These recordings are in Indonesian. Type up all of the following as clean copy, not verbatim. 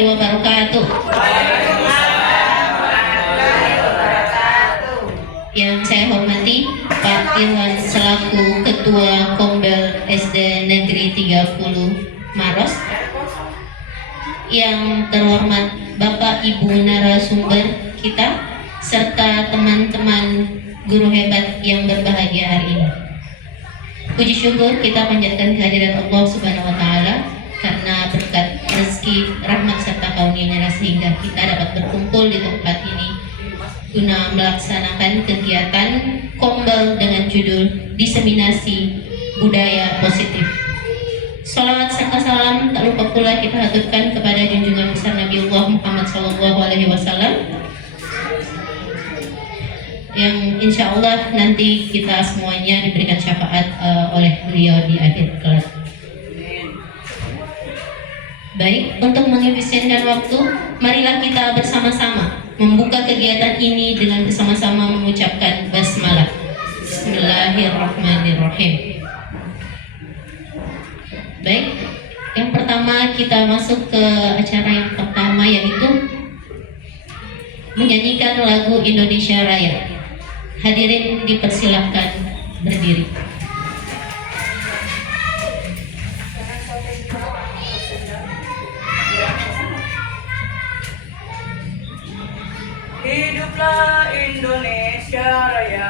warahmatullahi wabarakatuh. Yang saya hormati Pak Irwan selaku Ketua Kombel SD Negeri 30 Maros. Yang terhormat Bapak Ibu narasumber kita serta teman-teman guru hebat yang berbahagia hari ini. Puji syukur kita panjatkan kehadirat Allah Subhanahu wa taala karena berkat rezeki, rahmat serta karunia-Nya sehingga kita dapat berkumpul di tempat ini guna melaksanakan kegiatan Kombel dengan judul Diseminasi Budaya Positif. Salawat serta salam tak lupa pula kita haturkan kepada junjungan besar Nabiullah Muhammad SAW yang insya Allah nanti kita semuanya diberikan syafaat oleh beliau di akhir kelak. Baik, untuk mengefisienkan waktu, marilah kita bersama-sama membuka kegiatan ini dengan bersama-sama mengucapkan basmalah. Bismillahirrahmanirrahim. Baik, yang pertama kita masuk ke acara yang pertama, yaitu menyanyikan lagu Indonesia Raya. Hadirin dipersilahkan berdiri. Hiduplah Indonesia Raya.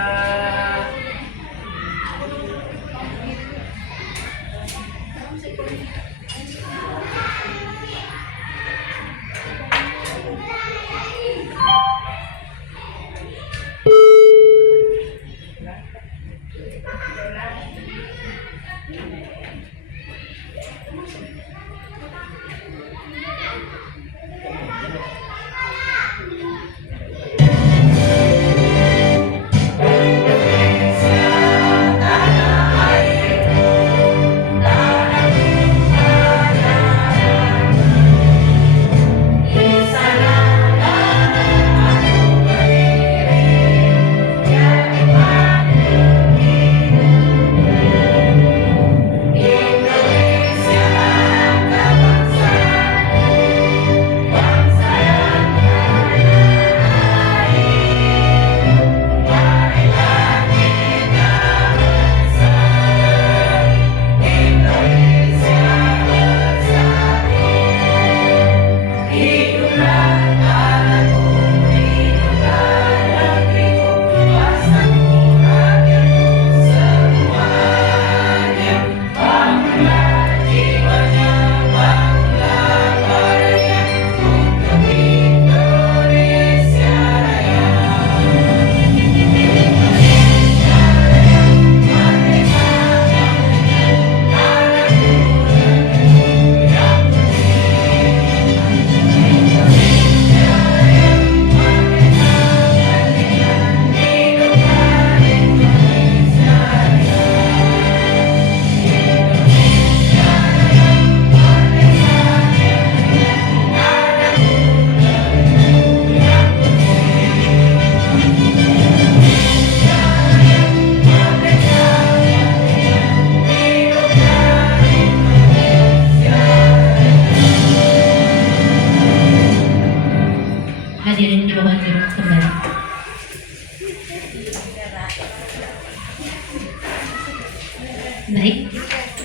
Baik,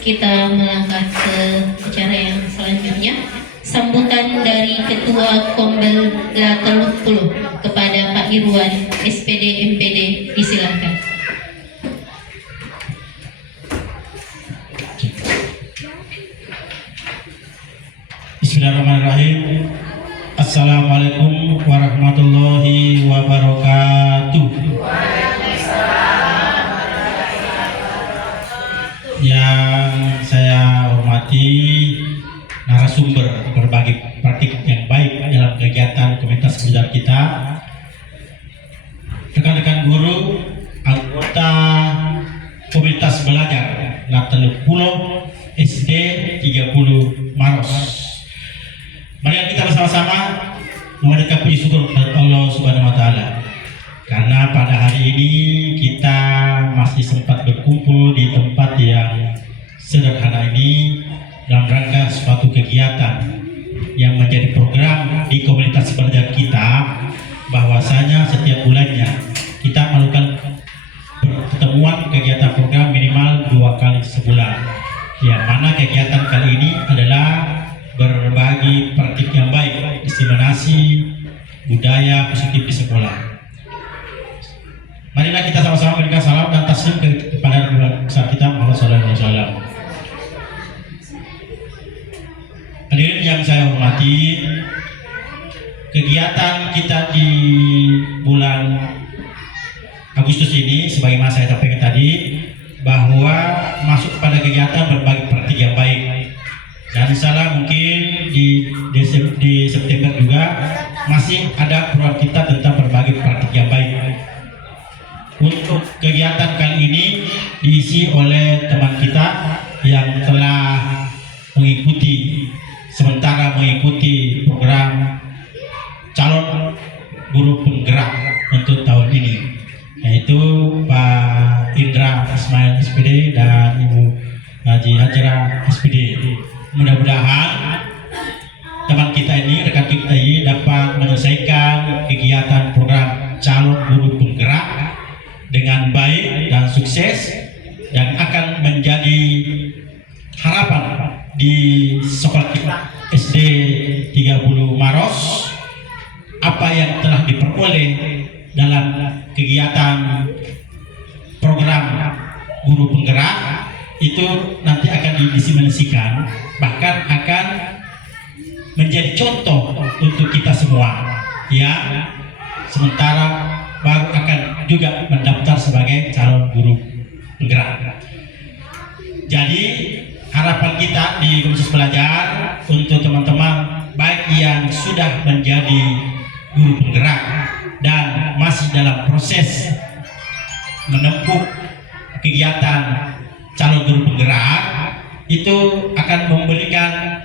kita melangkah ke acara yang selanjutnya. Sambutan dari Ketua Kombel La Teluk Puluh kepada Pak Irwan SPD MPD, disilakan. Bismillahirrahmanirrahim. Assalamualaikum warahmatullahi wabarakatuh. Yang saya hormati narasumber berbagi praktik yang baik dalam kegiatan komunitas belajar kita, rekan-rekan guru, anggota komunitas belajar La Teluk Puluh SD 30 Maros. Mari kita bersama-sama memanjatkan puji syukur kepada Allah Subhanahu wa taala. Karena pada hari ini kita masih sempat berkumpul di tempat yang sederhana ini dalam rangka suatu kegiatan yang menjadi program di komunitas belajar kita, bahwasanya setiap bulannya kita melakukan pertemuan kegiatan program minimal 2 kali sebulan, yang mana kegiatan kali ini adalah berbagi praktik yang baik, diseminasi budaya positif di sekolah. Marilah kita sama-sama berikan salam dan taslim kepada Nabi besar kita Muhammad SAW. Hadirin yang saya hormati, kegiatan kita di bulan Agustus ini, sebagaimana saya sampaikan tadi, bahwa masuk pada kegiatan berbagi praktik yang baik. Dan salah mungkin di September juga masih ada program kita tentang berbagi praktik yang baik. Untuk kegiatan kali ini diisi oleh teman kita yang telah sementara mengikuti program calon guru penggerak untuk tahun ini, yaitu Pak Indra Ismail SPD dan Ibu Haji Hajra SPD. Mudah-mudahan teman kita ini, rekan kita ini dapat menyelesaikan kegiatan program calon guru penggerak dengan baik dan sukses, dan akan menjadi harapan di sekolah kita SD 30 Maros. Apa yang telah diperoleh dalam kegiatan program guru penggerak itu nanti akan didiseminasikan, bahkan akan menjadi contoh untuk kita semua, ya. Sementara baru akan juga mendaftar sebagai calon guru penggerak. Jadi harapan kita di Komunitas Belajar untuk teman-teman baik yang sudah menjadi guru penggerak dan masih dalam proses menempuh kegiatan calon guru penggerak, itu akan memberikan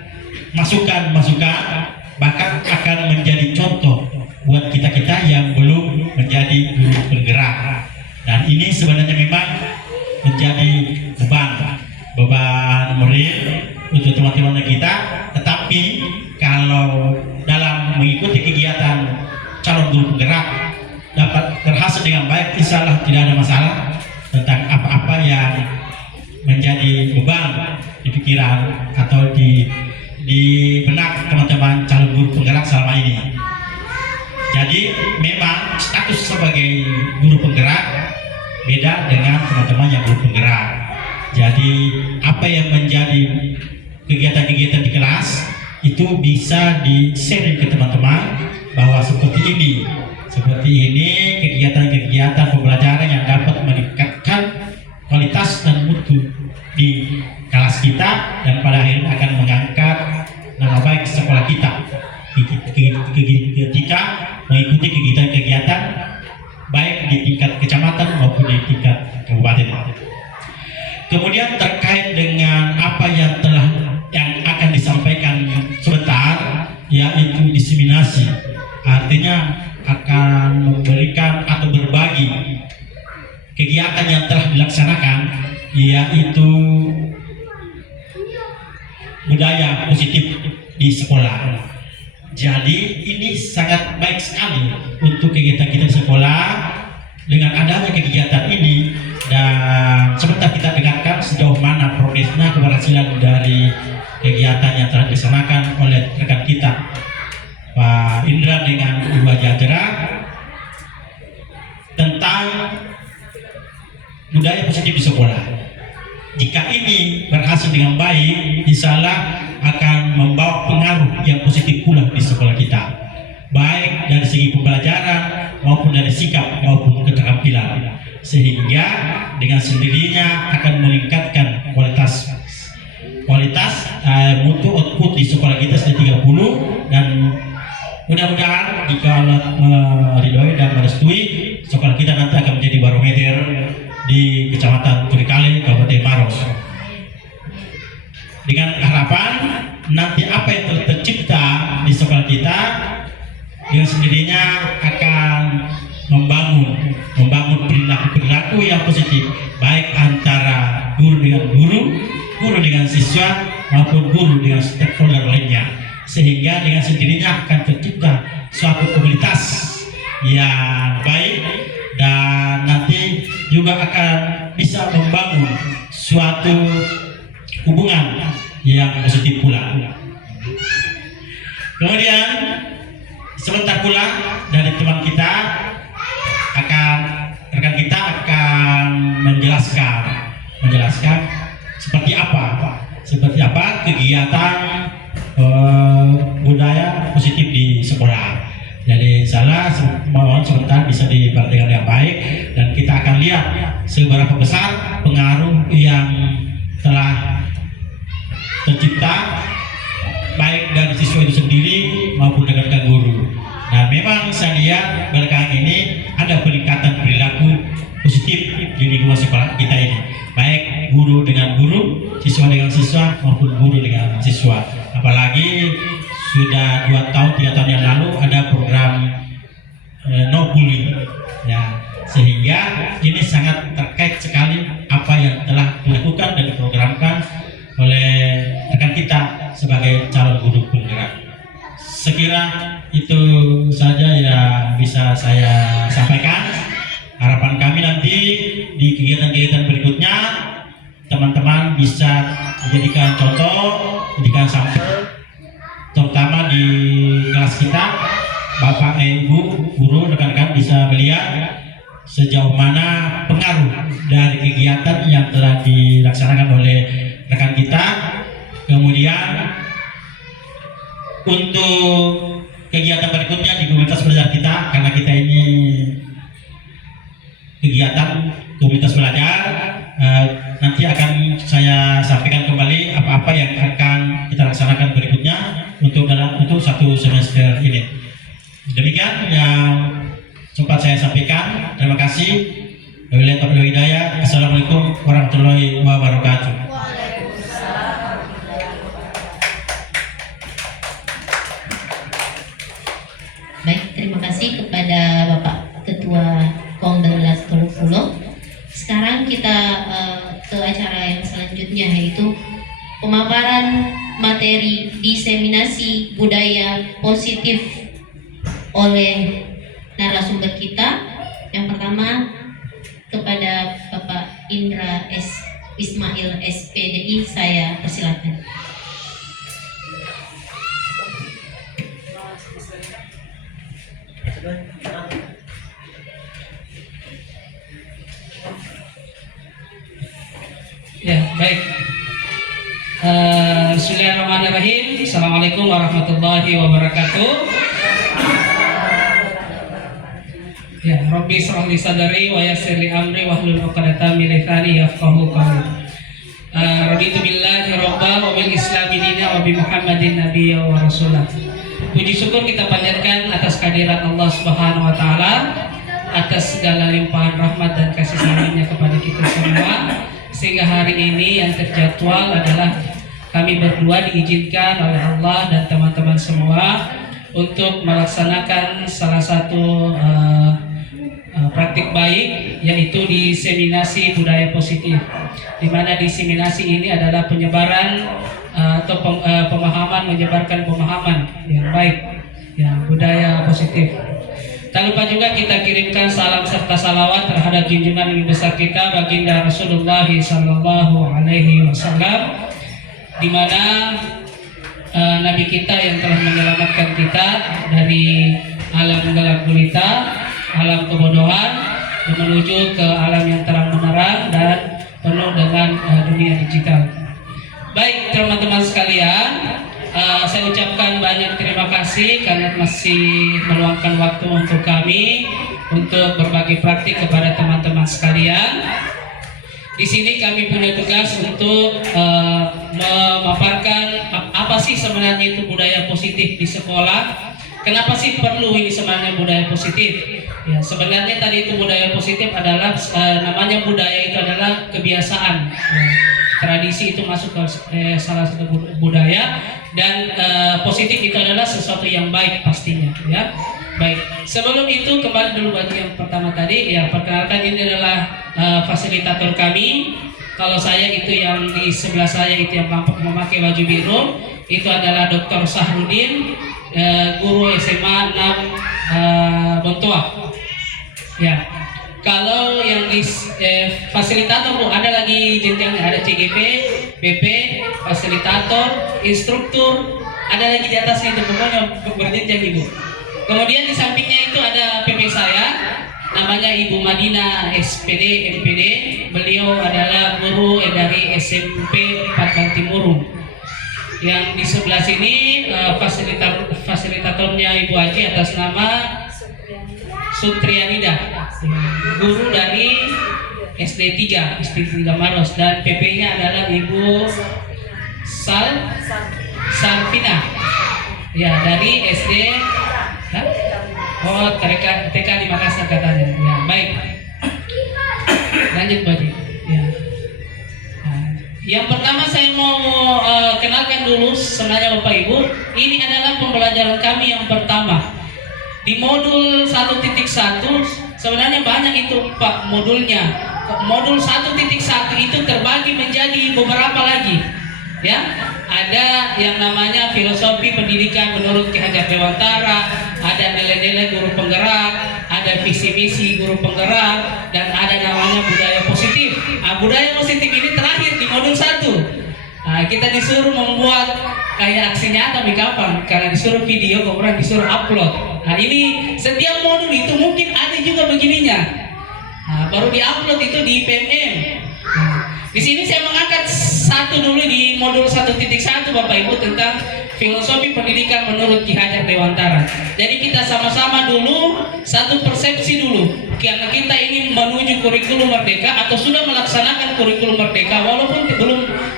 masukan-masukan, bahkan akan menjadi contoh buat kita-kita yang belum menjadi guru penggerak. Dan ini sebenarnya memang menjadi beban moral untuk teman-teman kita. Tetapi kalau dalam mengikuti kegiatan calon guru penggerak dapat berhasil dengan baik, insya Allah tidak ada masalah tentang apa-apa yang menjadi beban di pikiran atau di benak teman-teman calon guru penggerak selama ini. Jadi memang status sebagai guru penggerak beda dengan teman-teman yang guru penggerak. Jadi apa yang menjadi kegiatan-kegiatan di kelas itu bisa di-share ke teman-teman bahwa seperti ini kegiatan-kegiatan pembelajaran yang dapat meningkatkan kualitas dan mutu di kelas kita, dan pada akhirnya akan mengangkat nama baik sekolah kita ketika mengikuti kegiatan-kegiatan baik di tingkat kecamatan maupun di tingkat kabupaten. Kemudian terkait dengan apa yang akan disampaikan sebentar, yaitu diseminasi, artinya akan memberikan atau berbagi kegiatan yang telah dilaksanakan, yaitu budaya positif di sekolah. Jadi ini sangat baik sekali untuk kegiatan kita di sekolah. Dengan adanya kegiatan ini, dan sebentar kita dengarkan sejauh mana progresnya, keberhasilan dari kegiatan yang telah dilaksanakan oleh rekan kita Pak Indra dengan Ibu Hajra tentang budaya positif di sekolah. Jika ini berhasil dengan baik, insya Allah akan membawa pengaruh yang positif pula di sekolah kita, baik dari segi pembelajaran maupun dari sikap maupun keterampilan, sehingga dengan sendirinya akan meningkatkan kualitas mutu output di sekolah kita SD 30. Dan mudah-mudahan jika Allah meridhoi dan merestui, sekolah kita nanti akan menjadi barometer di Kecamatan Turikale, Kabupaten Maros, dengan harapan nanti apa yang telah tercipta di sekolah kita dengan sendirinya akan membangun perilaku yang positif, baik antara guru dengan guru dengan siswa maupun guru dengan stakeholder lainnya, sehingga dengan sendirinya akan tercipta suatu komunitas yang baik dan nanti juga akan bisa membangun suatu hubungan yang positif pula. Kemudian sebentar pula dari teman kita rekan kita akan menjelaskan seperti apa kegiatan budaya positif di sekolah. Jadi salah mohon sebentar bisa diperhatikan yang baik dan kita akan lihat seberapa besar pengaruh yang telah tercipta baik dari siswa itu sendiri maupun dengan guru. Nah, memang saya lihat belakangan ini ada peningkatan perilaku positif di lingkungan sekolah kita ini, baik guru dengan guru, siswa dengan siswa maupun guru dengan siswa. Apalagi sudah 2 tahun 3 tahun yang lalu ada program no bullying, ya, sehingga ini sangat terkait sekali apa yang telah dilakukan dan diprogramkan oleh rekan kita sebagai calon guru penggerak. Sekira itu saja yang bisa saya sampaikan. Harapan kami nanti di kegiatan-kegiatan berikutnya teman-teman bisa menjadikan contoh, menjadikan sampel, terutama di kelas kita, Bapak, Ibu, guru, rekan-rekan bisa melihat sejauh mana pengaruh dari kegiatan yang telah dilaksanakan oleh rekan kita. Kemudian untuk kegiatan berikutnya di komunitas belajar kita, karena kita ini kegiatan komunitas belajar, nanti akan saya sampaikan kembali apa-apa yang akan kita laksanakan berikutnya untuk 1 semester ini. Demikian yang sempat saya sampaikan. Terima kasih. Wabillahi taufiq wal hidayah. Assalamualaikum warahmatullahi wabarakatuh. Baik, terima kasih kepada Bapak Ketua KOM 1230. Sekarang kita ke acara yang selanjutnya, yaitu pemaparan materi diseminasi budaya positif oleh narasumber kita. Yang pertama kepada Bapak Indra Ismail SPDI, saya persilakan. Ya, baik. Bismillahirrahmanirrahim. Assalamualaikum warahmatullahi wabarakatuh. Ya, Rabbi shrah li sadri wa yassir li amri wahlul 'uqdatam min lisani yafqahu qawli. Raditu billahi rabba wa bil islami dina wa bi Muhammadin nabiyya wa rasulah. Puji syukur kita panjatkan atas kehadiran Allah Subhanahu wa taala, atas segala limpahan rahmat dan kasih sayangnya kepada kita semua, sehingga hari ini yang terjadwal adalah kami berdua diizinkan oleh Allah dan teman-teman semua untuk melaksanakan salah satu praktik baik, yaitu diseminasi budaya positif, di mana diseminasi ini adalah penyebaran atau pemahaman, menyebarkan pemahaman yang baik, yang budaya positif. Tak lupa juga kita kirimkan salam serta salawat terhadap junjungan Nabi besar kita, baginda Rasulullah Sallallahu Alaihi Wasallam, di mana Nabi kita yang telah menyelamatkan kita dari alam gelap gulita, alam kebodohan, menuju ke alam yang terang menerang dan penuh dengan dunia digital. Baik teman-teman sekalian, saya ucapkan banyak terima kasih karena masih meluangkan waktu untuk kami untuk berbagi praktik kepada teman-teman sekalian. Di sini kami punya tugas untuk memaparkan apa sih sebenarnya itu budaya positif di sekolah. Kenapa sih perlu ini sebenarnya budaya positif? Ya, sebenarnya tadi itu budaya positif adalah namanya budaya itu adalah kebiasaan. Ya, tradisi itu masuk ke salah satu budaya, dan positif itu adalah sesuatu yang baik pastinya, ya. Baik, sebelum itu kembali dulu bagi yang pertama tadi, ya, perkenalkan ini adalah fasilitator kami. Kalau saya itu yang di sebelah saya itu yang memakai baju biru, itu adalah Dr. Sahrudin, guru SMA 6 Bontoa. Ya, kalau yang di fasilitator Bu, ada lagi jenjangnya, ada CGP, BP, fasilitator, instruktur, ada lagi di atasnya itu, pokoknya berjenjang Ibu. Kemudian di sampingnya itu ada PP saya, namanya Ibu Madina SPD MPD. Beliau adalah guru dari SMP 4 Bantimurung. Yang di sebelah sini fasilitatornya Ibu Haji atas nama Sutrianida, guru dari SD 3 Maros, dan PP-nya adalah Ibu Salvina, ya, dari SD. Hah? Oh, TK di Makassar katanya. Ya, baik. Lanjut Bu Haji. Ya. Yang pertama saya mau kenalkan dulu sebenarnya Bapak Ibu, ini adalah pembelajaran kami yang pertama. Di modul 1.1 sebenarnya banyak itu Pak modulnya. Modul 1.1 itu terbagi menjadi beberapa lagi. Ya, ada yang namanya filosofi pendidikan menurut Ki Hajar Dewantara, ada nilai-nilai guru penggerak, ada visi misi guru penggerak, dan ada namanya budaya positif. Budaya positif ini terakhir di modul 1. Kita disuruh membuat kayak aksi nyata kapan, karena disuruh video, kemudian disuruh upload. Ini setiap modul itu mungkin ada juga begininya. Baru diupload itu di PMM. Di sini saya mengangkat satu dulu di modul 1.1 Bapak Ibu tentang filosofi pendidikan menurut Ki Hajar Dewantara. Jadi kita sama-sama dulu satu persepsi dulu, karena kita ini menuju kurikulum merdeka atau sudah melaksanakan kurikulum merdeka walaupun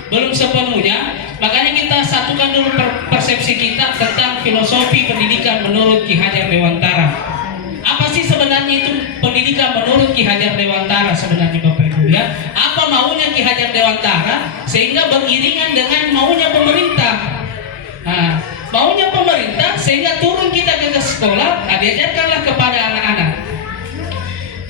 belum sepenuhnya. Makanya kita satukan dulu persepsi kita tentang filosofi pendidikan menurut Ki Hajar Dewantara. Apa sih sebenarnya itu pendidikan menurut Ki Hajar Dewantara sebenarnya Bapak Ibu ya? Apa maunya Ki Hajar Dewantara sehingga beriringan dengan maunya pemerintah? Maunya pemerintah sehingga turun kita ke sekolah, diajarkanlah kepada anak-anak.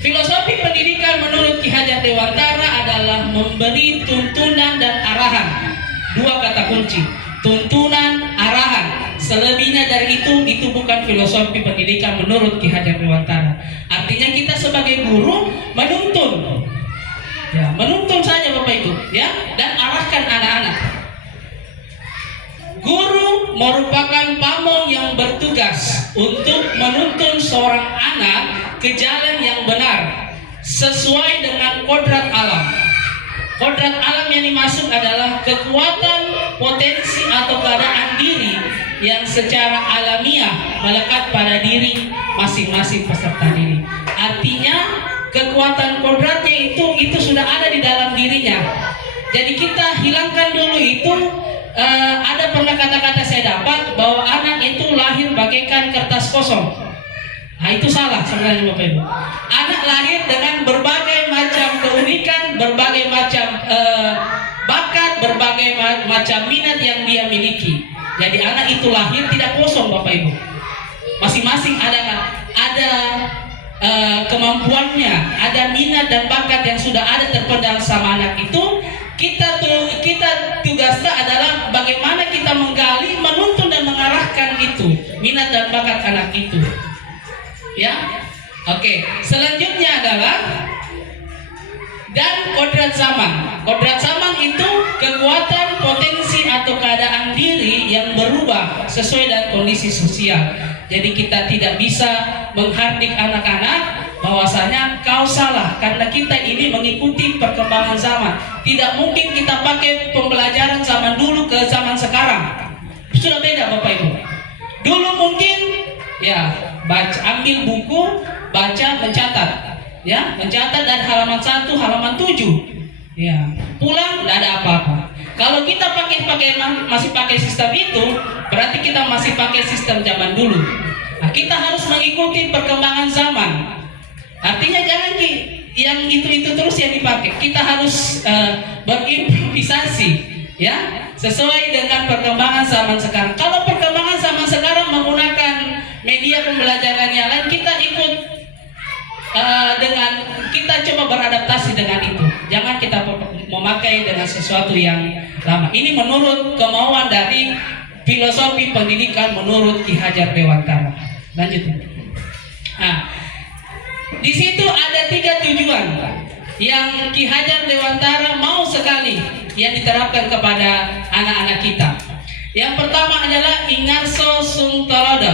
Filosofi pendidikan menurut Ki Hajar Dewantara adalah memberi tuntunan dan arahan. Dua kata kunci, tuntunan, arahan. Selebihnya dari itu bukan filosofi pendidikan menurut Ki Hajar Dewantara. Artinya kita sebagai guru menuntun, ya, menuntun saja Bapak Ibu, ya, dan arahkan anak-anak. Guru merupakan pamong yang bertugas untuk menuntun seorang anak ke jalan yang benar sesuai dengan kodrat alam. Kodrat alam yang dimaksud adalah kekuatan, potensi atau keadaan diri yang secara alamiah melekat pada diri masing-masing peserta didik. Artinya kekuatan kodratnya itu sudah ada di dalam dirinya. Jadi kita hilangkan dulu itu. Ada pernah kata-kata saya dapat bahwa anak itu lahir bagaikan kertas kosong. Itu salah sebenarnya Bapak Ibu. Anak lahir dengan berbagai macam keunikan, berbagai macam bakat, berbagai macam minat yang dia miliki. Jadi anak itu lahir tidak kosong Bapak Ibu. Masing-masing ada kemampuannya, ada minat dan bakat yang sudah ada terpendam sama anak itu. Kita tugasnya adalah bagaimana kita menggali, menuntun dan mengarahkan itu minat dan bakat anak itu. Ya, oke. Selanjutnya adalah dan kodrat zaman. Kodrat zaman itu kekuatan, potensi atau keadaan diri yang berubah sesuai dengan kondisi sosial. Jadi kita tidak bisa menghardik anak-anak bahwasanya kau salah karena kita ini mengikuti perkembangan zaman. Tidak mungkin kita pakai pembelajaran zaman dulu ke zaman sekarang. Sudah beda Bapak Ibu. Dulu mungkin ya baca, ambil buku, baca, mencatat. Ya, mencatat dari halaman 1, halaman 7. Ya, pulang tidak ada apa-apa. Kalau kita masih pakai sistem itu, berarti kita masih pakai sistem zaman dulu. Nah, kita harus mengikuti perkembangan zaman. Artinya jangan yang itu terus yang dipakai. Kita harus berimprovisasi, ya, sesuai dengan perkembangan zaman sekarang. Kalau perkembangan zaman sekarang menggunakan media pembelajaran yang lain, kita ikut kita coba beradaptasi dengan itu. Jangan kita memakai dengan sesuatu yang lama. Ini menurut kemauan dari filosofi pendidikan menurut Ki Hajar Dewantara. Lanjut. Nah, di situ ada 3 tujuan yang Ki Hajar Dewantara mau sekali yang diterapkan kepada anak-anak kita. Yang pertama adalah ingarso sung tolodo.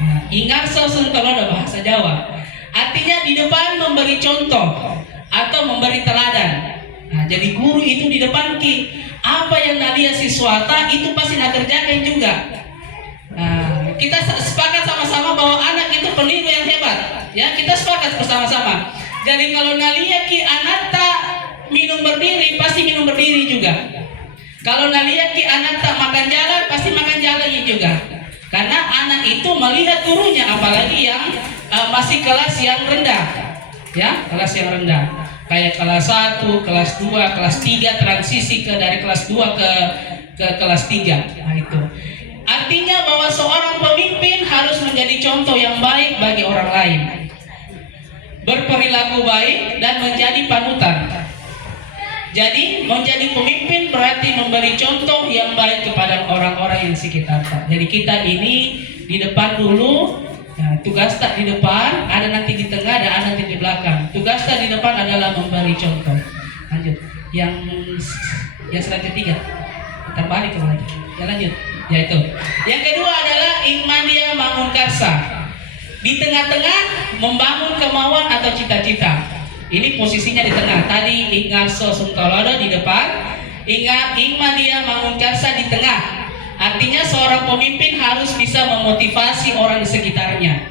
Nah, ingarso sung tolodo bahasa Jawa. Artinya di depan memberi contoh atau memberi teladan. Nah, jadi guru itu di depan Ki, apa yang nalia siswata itu pasti nak kerjakan juga. Nah, kita sepakat sama-sama bahwa anak itu peniru yang hebat. Ya, kita sepakat bersama-sama. Jadi kalau nalia Ki anak tak minum berdiri, pasti minum berdiri juga. Kalau nalia Ki anak tak makan jalan, pasti makan jalannya juga. Karena anak itu melihat gurunya, apalagi yang masih kelas yang rendah, ya, kelas yang rendah, kayak kelas 1, kelas 2, kelas 3, transisi dari kelas 2 ke kelas 3. Nah, itu artinya bahwa seorang pemimpin harus menjadi contoh yang baik bagi orang lain, berperilaku baik dan menjadi panutan. Jadi menjadi pemimpin berarti memberi contoh yang baik kepada orang-orang yang sekitar. Jadi kita ini di depan dulu. Nah, tugas tak di depan, ada nanti di tengah, ada nanti di belakang. Tugas tak di depan adalah memberi contoh. Lanjut. Yang slide ketiga. Terbalik kembali. Ya lanjut. Ya itu. Yang kedua adalah Ingmania Mangunkarsa. Di tengah-tengah membangun kemauan atau cita-cita. Ini posisinya di tengah. Tadi Ingarso Sungtolodo di depan, Ingmania Mangunkarsa di tengah. Artinya seorang pemimpin harus bisa memotivasi orang di sekitarnya,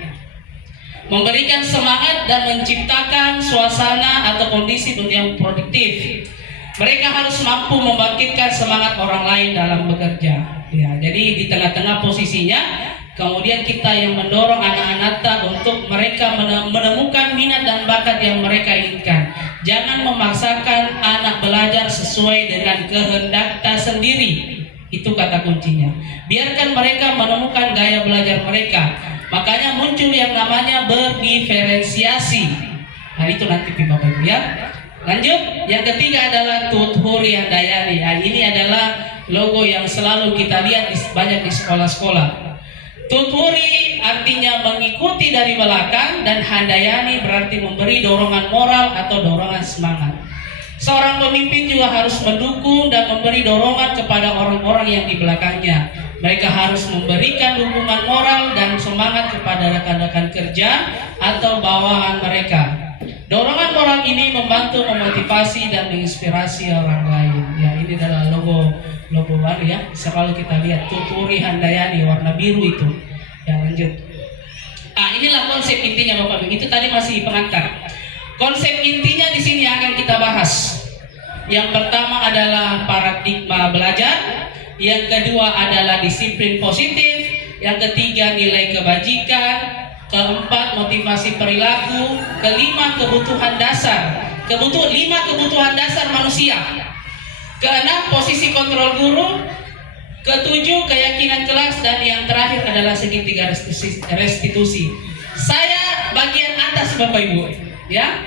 memberikan semangat dan menciptakan suasana atau kondisi yang produktif. Mereka harus mampu membangkitkan semangat orang lain dalam bekerja. Ya, jadi di tengah-tengah posisinya, kemudian kita yang mendorong anak-anak untuk mereka menemukan minat dan bakat yang mereka inginkan. Jangan memaksakan anak belajar sesuai dengan kehendak sendiri. Itu kata kuncinya. Biarkan mereka menemukan gaya belajar mereka. Makanya muncul yang namanya berdiferensiasi. Nah, itu nanti Bapak Ibu ya. Lanjut, yang ketiga adalah Tuthuri Handayani. Nah, ini adalah logo yang selalu kita lihat banyak di sekolah-sekolah. Tuthuri artinya mengikuti dari belakang, dan Handayani berarti memberi dorongan moral atau dorongan semangat. Seorang pemimpin juga harus mendukung dan memberi dorongan kepada orang-orang yang di belakangnya. Mereka harus memberikan dukungan moral dan semangat kepada rekan-rekan kerja atau bawahan mereka. Dorongan moral ini membantu memotivasi dan menginspirasi orang lain. Ya, ini adalah logo baru ya. Selalu kita lihat Tuthuri Handayani warna biru itu. Ya, lanjut. Inilah konsep intinya Bapak Ibu. Itu tadi masih pengantar. Konsep intinya di sini akan kita bahas. Yang pertama adalah paradigma belajar, yang kedua adalah disiplin positif, yang ketiga nilai kebajikan, keempat motivasi perilaku, kelima kebutuhan dasar, 5 kebutuhan dasar manusia, keenam posisi kontrol guru, ketujuh keyakinan kelas, dan yang terakhir adalah segitiga restitusi. Saya bagian atas Bapak Ibu. Ya,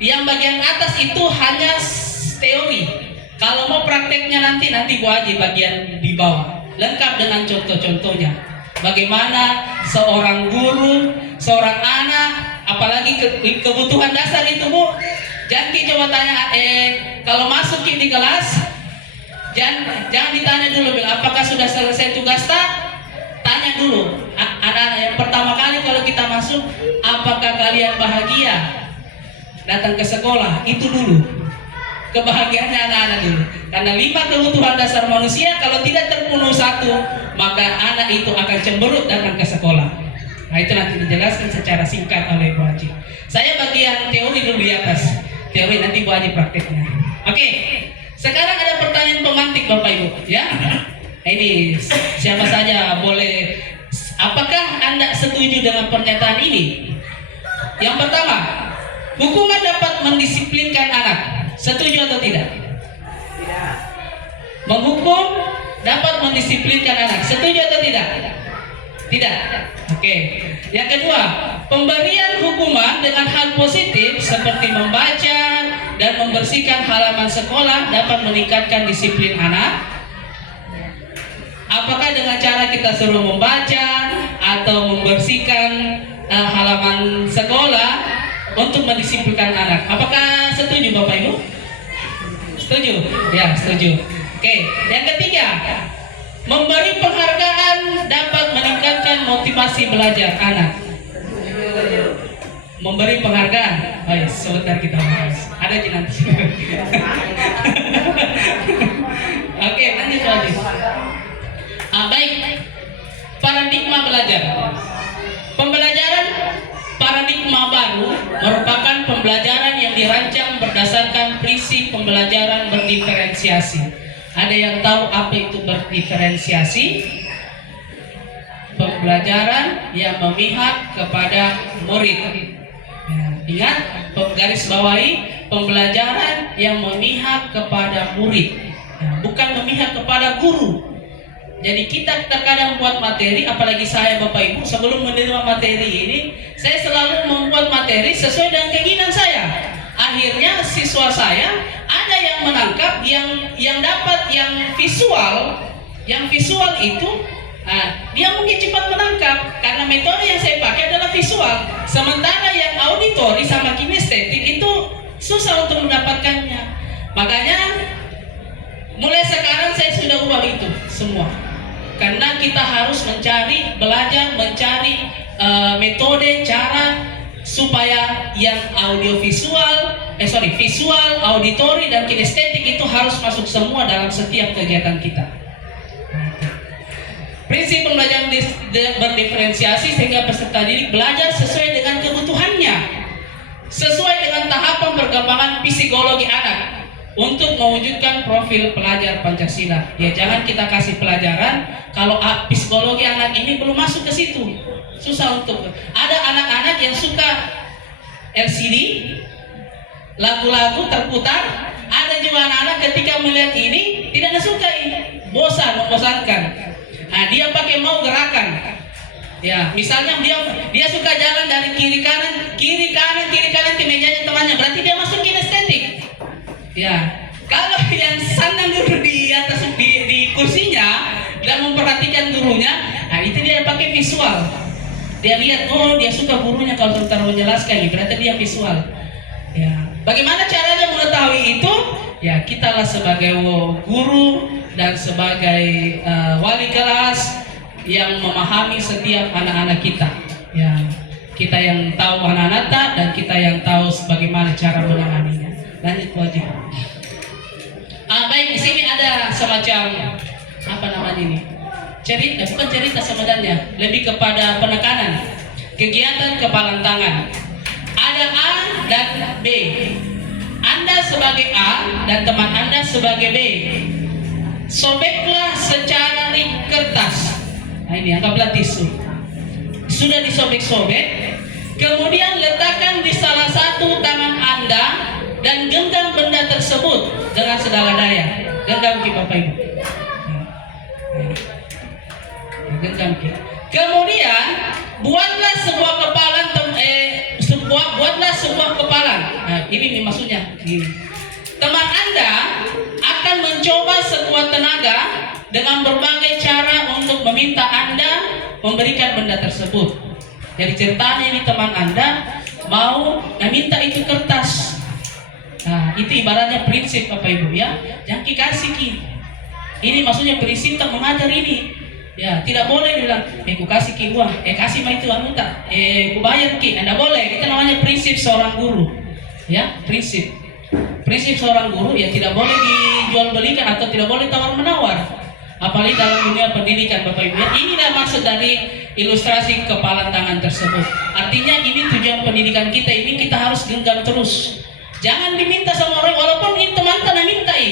yang bagian atas itu hanya teori. Kalau mau prakteknya nanti Bu Haji bagian di bawah, lengkap dengan contoh-contohnya. Bagaimana seorang guru, seorang anak, apalagi kebutuhan dasar itu Bu. Jangan coba tanya, kalau masuk di kelas, jangan ditanya dulu, apakah sudah selesai tugas tak? Tanya dulu, anak-anak yang pertama kali kalau kita masuk, apakah kalian bahagia datang ke sekolah? Itu dulu kebahagiaannya anak-anak dulu. Karena 5 kebutuhan dasar manusia kalau tidak terpenuhi satu, maka anak itu akan cemberut datang ke sekolah. Nah, itu nanti dijelaskan secara singkat oleh Bu Haji. Saya bagian teori dulu di atas. Teori nanti Bu Haji prakteknya. Oke. Sekarang ada pertanyaan pemantik Bapak Ibu, ya. Ini siapa saja boleh. Apakah Anda setuju dengan pernyataan ini? Yang pertama, hukuman dapat mendisiplinkan anak. Setuju atau tidak? Tidak. Menghukum dapat mendisiplinkan anak. Setuju atau tidak? Tidak. Oke. Yang kedua, pemberian hukuman dengan hal positif seperti membaca dan membersihkan halaman sekolah dapat meningkatkan disiplin anak. Apakah misalnya kita suruh membaca atau membersihkan halaman sekolah untuk mendisiplinkan anak. Apakah setuju Bapak Ibu? Setuju? Ya, setuju. Oke, yang ketiga, memberi penghargaan dapat meningkatkan motivasi belajar anak. Memberi penghargaan. Baik, sebentar kita bahas. Ada di nanti. Oke, lanjut lagi. Baik, paradigma belajar. Pembelajaran paradigma baru merupakan pembelajaran yang dirancang berdasarkan prinsip pembelajaran berdiferensiasi. Ada yang tahu apa itu berdiferensiasi? Pembelajaran yang memihak kepada murid. Ya, ingat, garis bawahi, pembelajaran yang memihak kepada murid, ya, bukan memihak kepada guru. Jadi kita terkadang buat materi, apalagi saya Bapak Ibu, sebelum menerima materi ini, saya selalu membuat materi sesuai dengan keinginan saya. Akhirnya siswa saya ada yang menangkap, yang dapat yang visual itu, dia mungkin cepat menangkap karena metode yang saya pakai adalah visual. Sementara yang auditori sama kinestetik itu susah untuk mendapatkannya. Makanya mulai sekarang saya sudah ubah itu semua. Karena kita harus belajar mencari metode, cara supaya yang visual, auditori dan kinestetik itu harus masuk semua dalam setiap kegiatan kita. Prinsip pembelajaran berdiferensiasi sehingga peserta didik belajar sesuai dengan kebutuhannya, sesuai dengan tahapan perkembangan psikologi anak untuk mewujudkan profil pelajar Pancasila. Ya, jangan kita kasih pelajaran kalau psikologi anak ini belum masuk ke situ. Susah untuk. Ada anak-anak yang suka LCD, lagu-lagu terputar. Ada juga anak-anak ketika melihat ini tidak suka ini, membosankan. Nah, dia pakai mau gerakan. Ya, misalnya dia suka jalan dari kiri kanan ke mejanya temannya, berarti dia masuk kinestetik. Ya, kalau yang sandang duduk di atas di kursinya dan memperhatikan gurunya, nah itu dia pakai visual. Dia lihat, oh dia suka gurunya kalau sebentar menjelaskan, berarti dia visual. Ya, bagaimana caranya mengetahui itu? Ya, kitalah sebagai guru dan sebagai wali kelas yang memahami setiap anak-anak kita. Ya, kita yang tahu anak-anak dan kita yang tahu bagaimana cara menanganinya. Lanjut wajib. Baik, di sini ada semacam apa namanya ini? Bukan cerita sebenarnya, lebih kepada penekanan. Kegiatan kepalan tangan. Ada A dan B. Anda sebagai A dan teman Anda sebagai B. Sobeklah secari kertas. Nah ini anggaplah tisu. Sudah disobek-sobek, kemudian letakkan di salah satu tangan Anda dan genggam benda tersebut dengan segala daya. Genggam ki Bapak Ibu. Genggam ki. Kemudian buatlah sebuah kepalan buatlah sebuah kepalan. Nah, ini maksudnya. Ini. Teman Anda akan mencoba sekuat tenaga dengan berbagai cara untuk meminta Anda memberikan benda tersebut. Jadi ceritanya ini teman Anda mau meminta itu kertas. Nah, itu ibaratnya prinsip Bapak Ibu ya. Jangan dikasih ki. Ini maksudnya prinsip tak mengajar ini. Ya, tidak boleh bilang, ku kasih ki uang, kasih mah itu anu tak, ku bayar ki. Anda boleh. Itu namanya prinsip seorang guru. Ya, prinsip seorang guru ya tidak boleh dijual belikan atau tidak boleh tawar menawar. Apalagi dalam dunia pendidikan Bapak Ibu. Ya, inilah maksud dari ilustrasi kepalan tangan tersebut. Artinya ini tujuan pendidikan kita ini kita harus genggam terus. Jangan diminta sama orang walaupun ini teman-teman mintai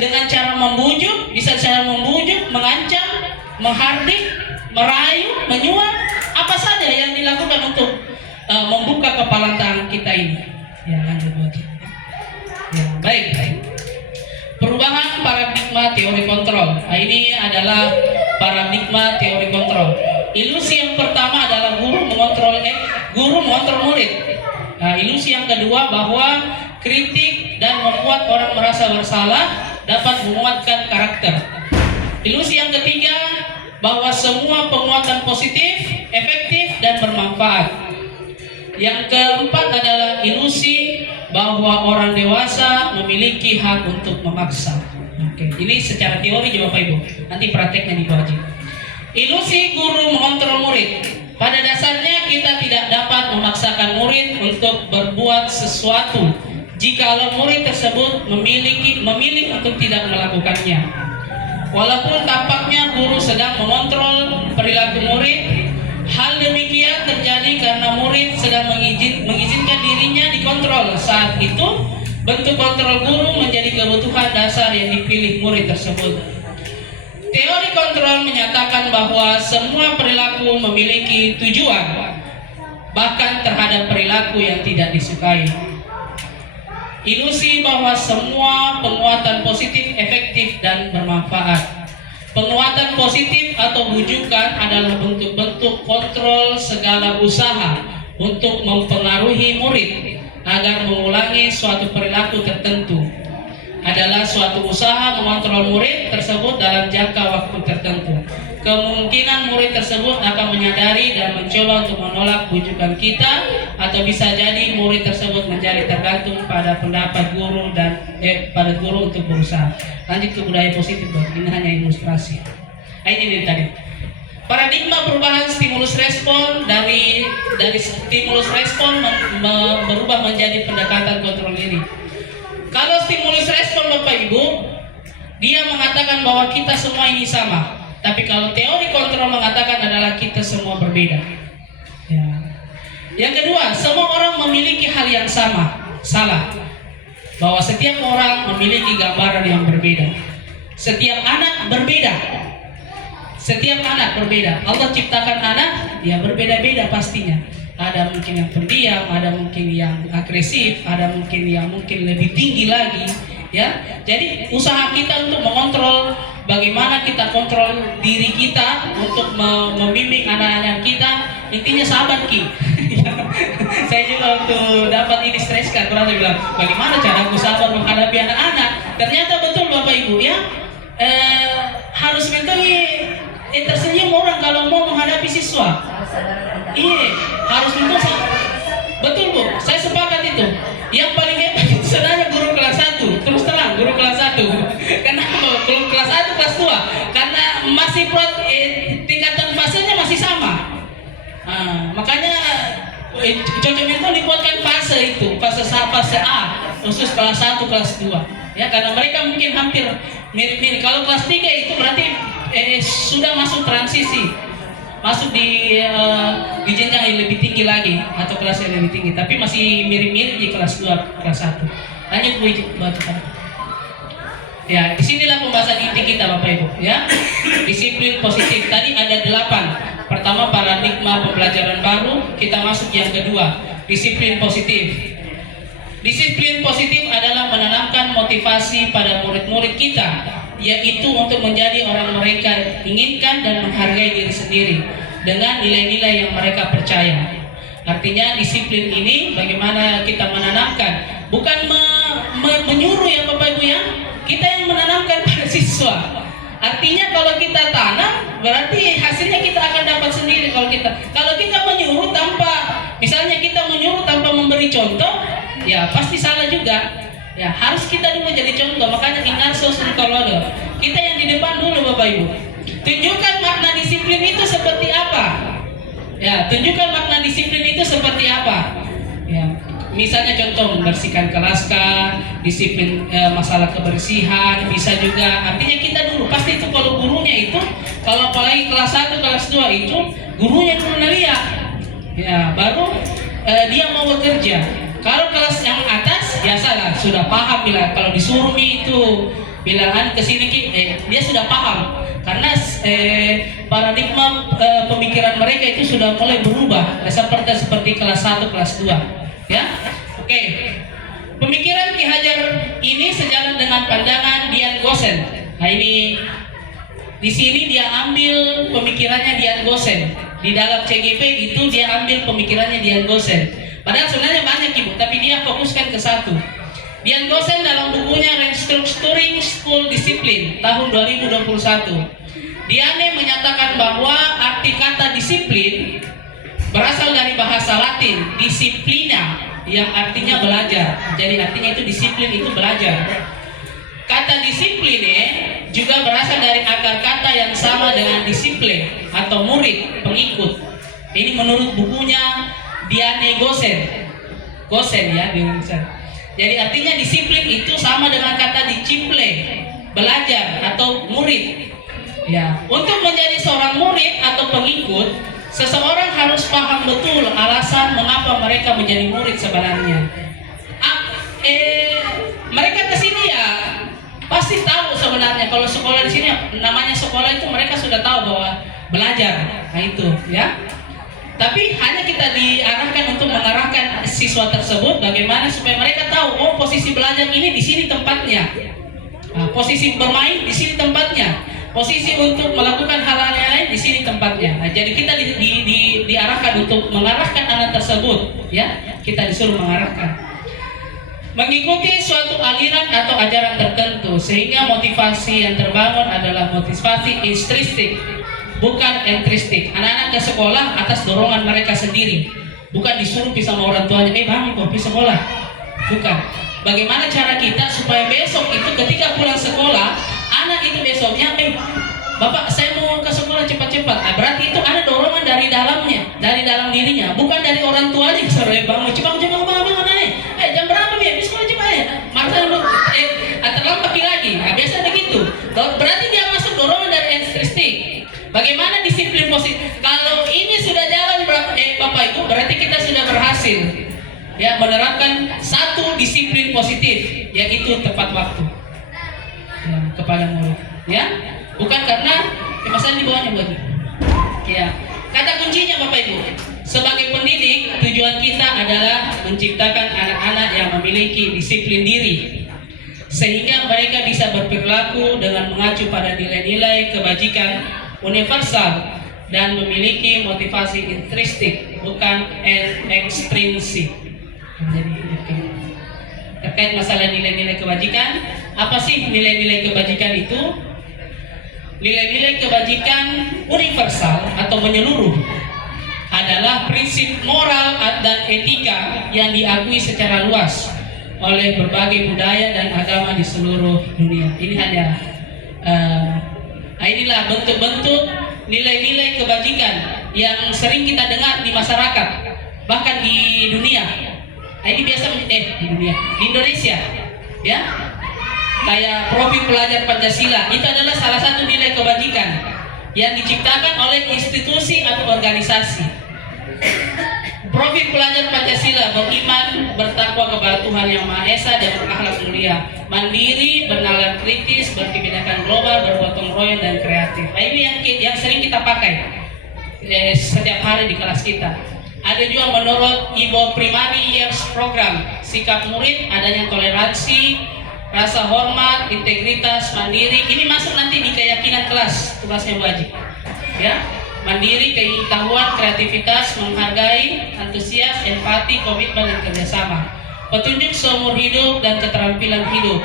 dengan cara membujuk, bisa cara membujuk, mengancam, menghardik, merayu, menyuap, apa saja yang dilakukan untuk membuka kepalan tangan kita ini. Ya, lanjut lagi. Ya, baik. Perubahan paradigma teori kontrol. Nah, ini adalah paradigma teori kontrol. Ilusi yang pertama adalah guru mengontrol murid. Nah, ilusi yang kedua bahwa kritik dan membuat orang merasa bersalah dapat menguatkan karakter. Ilusi yang ketiga, bahwa semua penguatan positif, efektif, dan bermanfaat. Yang keempat adalah ilusi bahwa orang dewasa memiliki hak untuk memaksa. Oke, ini secara teori juga Bapak Ibu. Nanti prakteknya itu aja. Ilusi guru mengontrol murid. Pada dasarnya kita tidak dapat memaksakan murid untuk berbuat sesuatu jikalau murid tersebut memilih untuk tidak melakukannya. Walaupun tampaknya guru sedang mengontrol perilaku murid, hal demikian terjadi karena murid sedang mengizinkan dirinya dikontrol. Saat itu, bentuk kontrol guru menjadi kebutuhan dasar yang dipilih murid tersebut. Teori kontrol menyatakan bahwa semua perilaku memiliki tujuan, bahkan terhadap perilaku yang tidak disukai. Ilusi bahwa semua penguatan positif efektif dan bermanfaat. Penguatan positif atau bujukan adalah bentuk-bentuk kontrol segala usaha untuk mempengaruhi murid agar mengulangi suatu perilaku tertentu. Adalah suatu usaha mengontrol murid tersebut dalam jangka waktu tertentu. Kemungkinan murid tersebut akan menyadari dan mencoba untuk menolak bujukan kita, atau bisa jadi murid tersebut menjadi tergantung pada pendapat guru dan pada guru untuk berusaha. Lanjut ke budaya positif, ini hanya ilustrasi. Ini tadi. Paradigma perubahan stimulus respon dari stimulus respon berubah menjadi pendekatan kontrol diri. Kalau stimulus respon Bapak Ibu, dia mengatakan bahwa kita semua ini sama. Tapi kalau teori kontrol mengatakan adalah kita semua berbeda. Ya. Yang kedua, semua orang memiliki hal yang sama. Salah. Bahwa setiap orang memiliki gambaran yang berbeda. Setiap anak berbeda. Setiap anak berbeda. Allah ciptakan anak, dia berbeda-beda pastinya. Ada mungkin yang pendiam, ada mungkin yang agresif, ada mungkin yang lebih tinggi lagi, ya. Jadi usaha kita untuk mengontrol, bagaimana kita kontrol diri kita untuk membimbing anak-anak kita, intinya sabar Ki. Saya juga waktu dapat ini stres kan, berarti bilang, bagaimana cara aku sabar menghadapi anak-anak? Ternyata betul Bapak Ibu ya, harus mentally tersenyum orang kalau mau menghadapi siswa. Iya, harus betul. Betul Bu, saya sepakat itu. Yang paling hebat itu sebenarnya guru kelas 1. Terus terang, guru kelas 1. Kenapa? Guru kelas 1, kelas 2. Karena masih tingkatan fasenya masih sama. Makanya cocok itu dibuatkan fase itu, fase A, khusus kelas 1, kelas 2. Ya, karena mereka mungkin hampir mirip-mirip. Kalau kelas 3 itu berarti sudah masuk transisi, masuk di jenjang yang lebih tinggi lagi atau kelas yang lebih tinggi, tapi masih mirip-mirip di kelas 2, kelas 1. Lanjut Bu baca. Ya, disinilah pembahasan inti kita Bapak Ibu ya. Disiplin positif. Tadi ada 8. Pertama, paradigma pembelajaran baru. Kita masuk yang kedua, disiplin positif. Disiplin positif adalah menanamkan motivasi pada murid-murid kita, yaitu untuk menjadi orang mereka inginkan dan menghargai diri sendiri dengan nilai-nilai yang mereka percaya. Artinya disiplin ini bagaimana kita menanamkan, bukan menyuruh ya Bapak Ibu ya, kita yang menanamkan pada siswa. Artinya kalau kita tanam, berarti hasilnya kita akan dapat sendiri. Kalau kita menyuruh tanpa, misalnya kita menyuruh tanpa memberi contoh, ya pasti salah juga. Ya, harus kita dulu jadi contoh. Makanya inarso surutolodo. Kita yang di depan dulu Bapak Ibu. Tunjukkan makna disiplin itu seperti apa. Ya, tunjukkan makna disiplin itu seperti apa. Ya, misalnya contoh membersihkan kelas disiplin masalah kebersihan, bisa juga. Artinya kita dulu pasti itu kalau gurunya itu, kalau apalagi kelas 1, kelas 2 itu gurunya dulu lihat. Ya, baru dia mau bekerja. Kalau kelas yang atas biasalah sudah paham, bila kalau disuruh itu bilangan ke sini dia sudah paham karena paradigma pemikiran mereka itu sudah mulai berubah seperti kelas 1, kelas 2 ya. Oke. Pemikiran Ki Hajar ini sejalan dengan pandangan Dian Gosen. Nah, ini di sini dia ambil pemikirannya Dian Gosen. Di dalam CGP itu dia ambil pemikirannya Dian Gosen. Padahal sebenarnya banyak Ibu, tapi dia fokuskan ke satu. Dian Gosen dalam bukunya Restructuring School Discipline tahun 2021, Diane menyatakan bahwa arti kata disiplin berasal dari bahasa Latin disciplina yang artinya belajar. Jadi artinya itu disiplin itu belajar. Kata disipline juga berasal dari akar kata yang sama dengan disiplin atau murid, pengikut. Ini menurut bukunya Diane Gosen ya, di Indonesia. Jadi artinya disiplin itu sama dengan kata disciple, belajar atau murid. Ya, untuk menjadi seorang murid atau pengikut, seseorang harus paham betul alasan mengapa mereka menjadi murid sebenarnya. Mereka kesini ya pasti tahu sebenarnya kalau sekolah di sini namanya sekolah itu mereka sudah tahu bahwa belajar, nah itu ya. Tapi hanya kita diarahkan untuk mengarahkan siswa tersebut bagaimana supaya mereka tahu oh posisi belajar ini di sini tempatnya, posisi bermain di sini tempatnya. Posisi untuk melakukan hal-hal yang lain di sini tempatnya. Nah, jadi kita diarahkan untuk mengarahkan anak tersebut, ya. Kita disuruh mengarahkan, mengikuti suatu aliran atau ajaran tertentu, sehingga motivasi yang terbangun adalah motivasi intrinsik, bukan entristik. Anak-anak ke sekolah atas dorongan mereka sendiri, bukan disuruh pisah sama orang tuanya. Bang, kok pisah sekolah? Bukan. Bagaimana cara kita supaya besok itu ketika pulang sekolah anak itu besoknya, Bapak saya mau ke sekolah cepat-cepat. Nah, berarti itu ada dorongan dari dalamnya, dari dalam dirinya, bukan dari orang tuanya. Sore bangun, cepat naik. Jam berapa biar di sekolah cepat ya? Marta terlambat lagi. Nah, biasa begitu. Berarti dia masuk dorongan dari intrinsik. Bagaimana disiplin positif? Kalau ini sudah jalan Bapak Ibu, berarti kita sudah berhasil. Ya, menerapkan satu disiplin positif, yaitu tepat waktu. Ya, kepada murid, ya, bukan karena masalah di bawahnya bagi. Ya, kata kuncinya Bapak Ibu, sebagai pendidik tujuan kita adalah menciptakan anak-anak yang memiliki disiplin diri, sehingga mereka bisa berperilaku dengan mengacu pada nilai-nilai kebajikan universal dan memiliki motivasi intrinsik, bukan ekstrinsik. Jadi terkait masalah nilai-nilai kebajikan, apa sih nilai-nilai kebajikan itu? Nilai-nilai kebajikan universal atau menyeluruh adalah prinsip moral dan etika yang diakui secara luas oleh berbagai budaya dan agama di seluruh dunia. Ini hanya inilah bentuk-bentuk nilai-nilai kebajikan yang sering kita dengar di masyarakat, bahkan di dunia. Ini biasa di dunia, di Indonesia, ya, kayak profil pelajar Pancasila itu adalah salah satu nilai kebajikan yang diciptakan oleh institusi atau organisasi. Profil pelajar Pancasila beriman, bertakwa kepada Tuhan Yang Maha Esa dan berakhlak mulia, mandiri, bernalar kritis, berkebijakan global, bergotong royong dan kreatif. Nah, ini yang sering kita pakai setiap hari di kelas kita. Ada juga menurut Ibo Primary Years Program, sikap murid adanya toleransi, rasa hormat, integritas, mandiri. Ini masuk nanti di keyakinan kelas, tugasnya wajib. Ya, mandiri, pengetahuan, kreativitas, menghargai, antusias, empati, komitmen dan kerjasama. Petunjuk seumur hidup dan keterampilan hidup.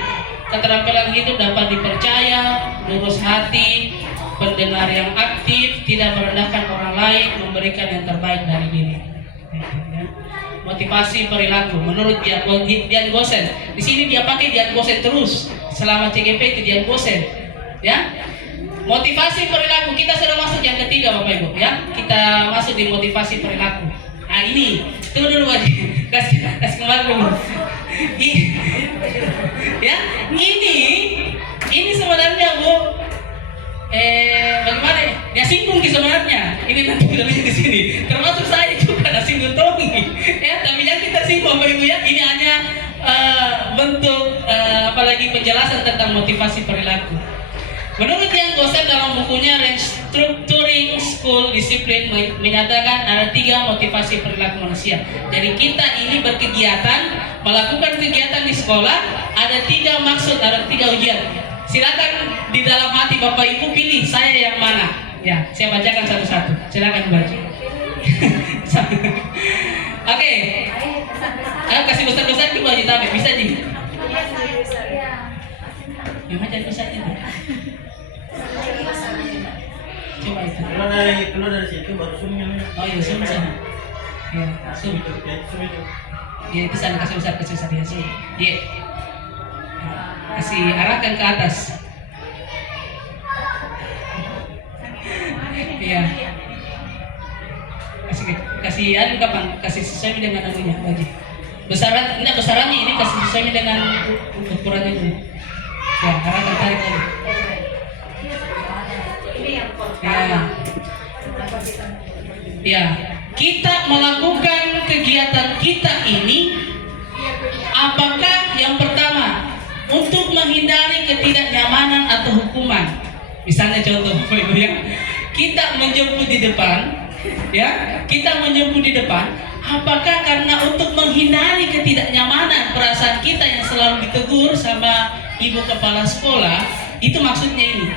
Keterampilan hidup dapat dipercaya, lurus hati, pendengar yang aktif, tidak merendahkan orang lain, memberikan yang terbaik dari diri. Motivasi perilaku menurut Dian Gosen. Di sini dia pakai Dian Gosen terus selama CGP itu Dian Gosen. Ya, motivasi perilaku kita sudah masuk yang ketiga Bapak Ibu. Ya, kita masuk di motivasi perilaku. Nah ini, tunggu dulu Pak. Kasih kembali dulu. Ya, ini sebenarnya Bu. Bagaimana ya singgung sebenarnya ini nanti tulisnya di sini termasuk saya juga ada singgung Tommy ya, tapi yang kita singgung Bapak Ibu ya, ini hanya bentuk apalagi penjelasan tentang motivasi perilaku. Menurut Dian Gosen dalam bukunya Restructuring School Discipline menyatakan ada 3 motivasi perilaku manusia. Jadi kita ini berkegiatan, melakukan kegiatan di sekolah, ada 3 maksud, ada 3 ujian. Silakan di dalam hati Bapak Ibu pilih saya yang mana. Ya, saya bacakan satu-satu. Silakan baca. Oke. Ayo kasih besar-besar di baju tabe, bisa di. Yang macam besar itu. keluar dari situ baru sum yang Oh iya, sum sana. Ya, sum. Ya itu sana kasih besar ya sum. Ya. Kasih arahkan ke atas. Iya. Kasih anu kapan? Kasih sesuai dengan anunya wajib. Besarannya ini kasih sesuai dengan ukurannya dulu. Ya, arahkan tarik lagi. Ya. Ya, kita melakukan kegiatan kita ini apakah yang pertama untuk menghindari ketidaknyamanan atau hukuman. Misalnya contoh Bapak Ibu ya, kita menjemput di depan, ya, kita menjemput di depan. Apakah karena untuk menghindari ketidaknyamanan perasaan kita yang selalu ditegur sama ibu kepala sekolah, itu maksudnya ini.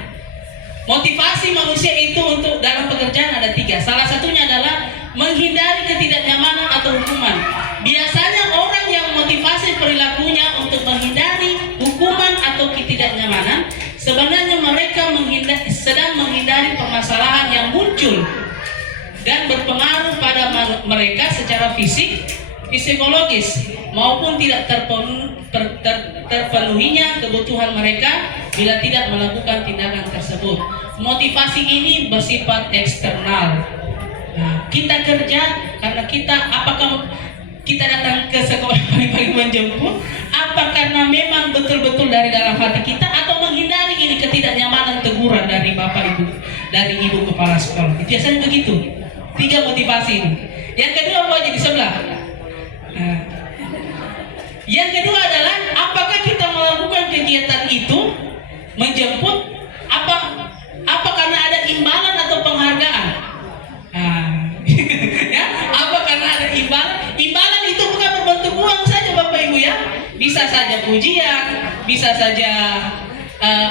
Motivasi manusia itu untuk dalam pekerjaan ada 3. Salah satunya adalah menghindari ketidaknyamanan atau hukuman. Biasanya orang yang motivasi perilakunya untuk menghindari hukuman atau ketidaknyamanan, sebenarnya mereka sedang menghindari permasalahan yang muncul dan berpengaruh pada mereka secara fisik, psikologis, maupun tidak terpenuhinya kebutuhan mereka bila tidak melakukan tindakan tersebut. Motivasi ini bersifat eksternal. Nah, kita kerja karena apakah kita datang ke sekolah pagi-pagi menjemput, apa karena memang betul-betul dari dalam hati kita, atau menghindari ini ketidaknyamanan teguran dari bapak ibu, dari ibu kepala sekolah. Biasanya begitu. 3 motivasi ini. Yang kedua apa aja di sebelah? Nah, yang kedua adalah apakah kita melakukan kegiatan itu menjemput apa karena ada imbalan atau penghargaan? Nah, ya, apa karena ada imbalan? Imbalan itu bukan berbentuk uang saja Bapak Ibu ya. Bisa saja pujian, bisa saja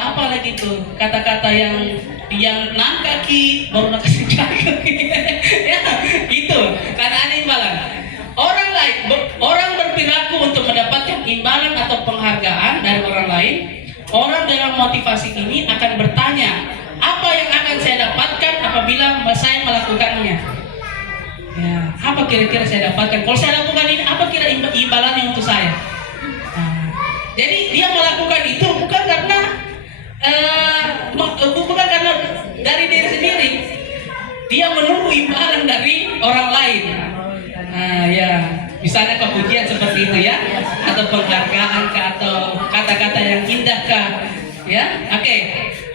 apa lagi tuh kata-kata yang nan kaki baru nak kasih kaki ya itu karena ada imbalan. Orang berperilaku untuk mendapatkan imbalan atau penghargaan dari orang lain. Orang dalam motivasi ini akan bertanya, apa yang akan saya dapatkan apabila saya melakukannya? Ya, apa kira-kira saya dapatkan? Kalau saya lakukan ini, apa kira imbalannya untuk saya? Nah, jadi dia melakukan itu bukan karena dari diri sendiri. Dia menunggu imbalan dari orang lain. Nah, ya, misalnya kepujian seperti itu ya, atau penghargaan atau kata-kata yang indah ya, oke.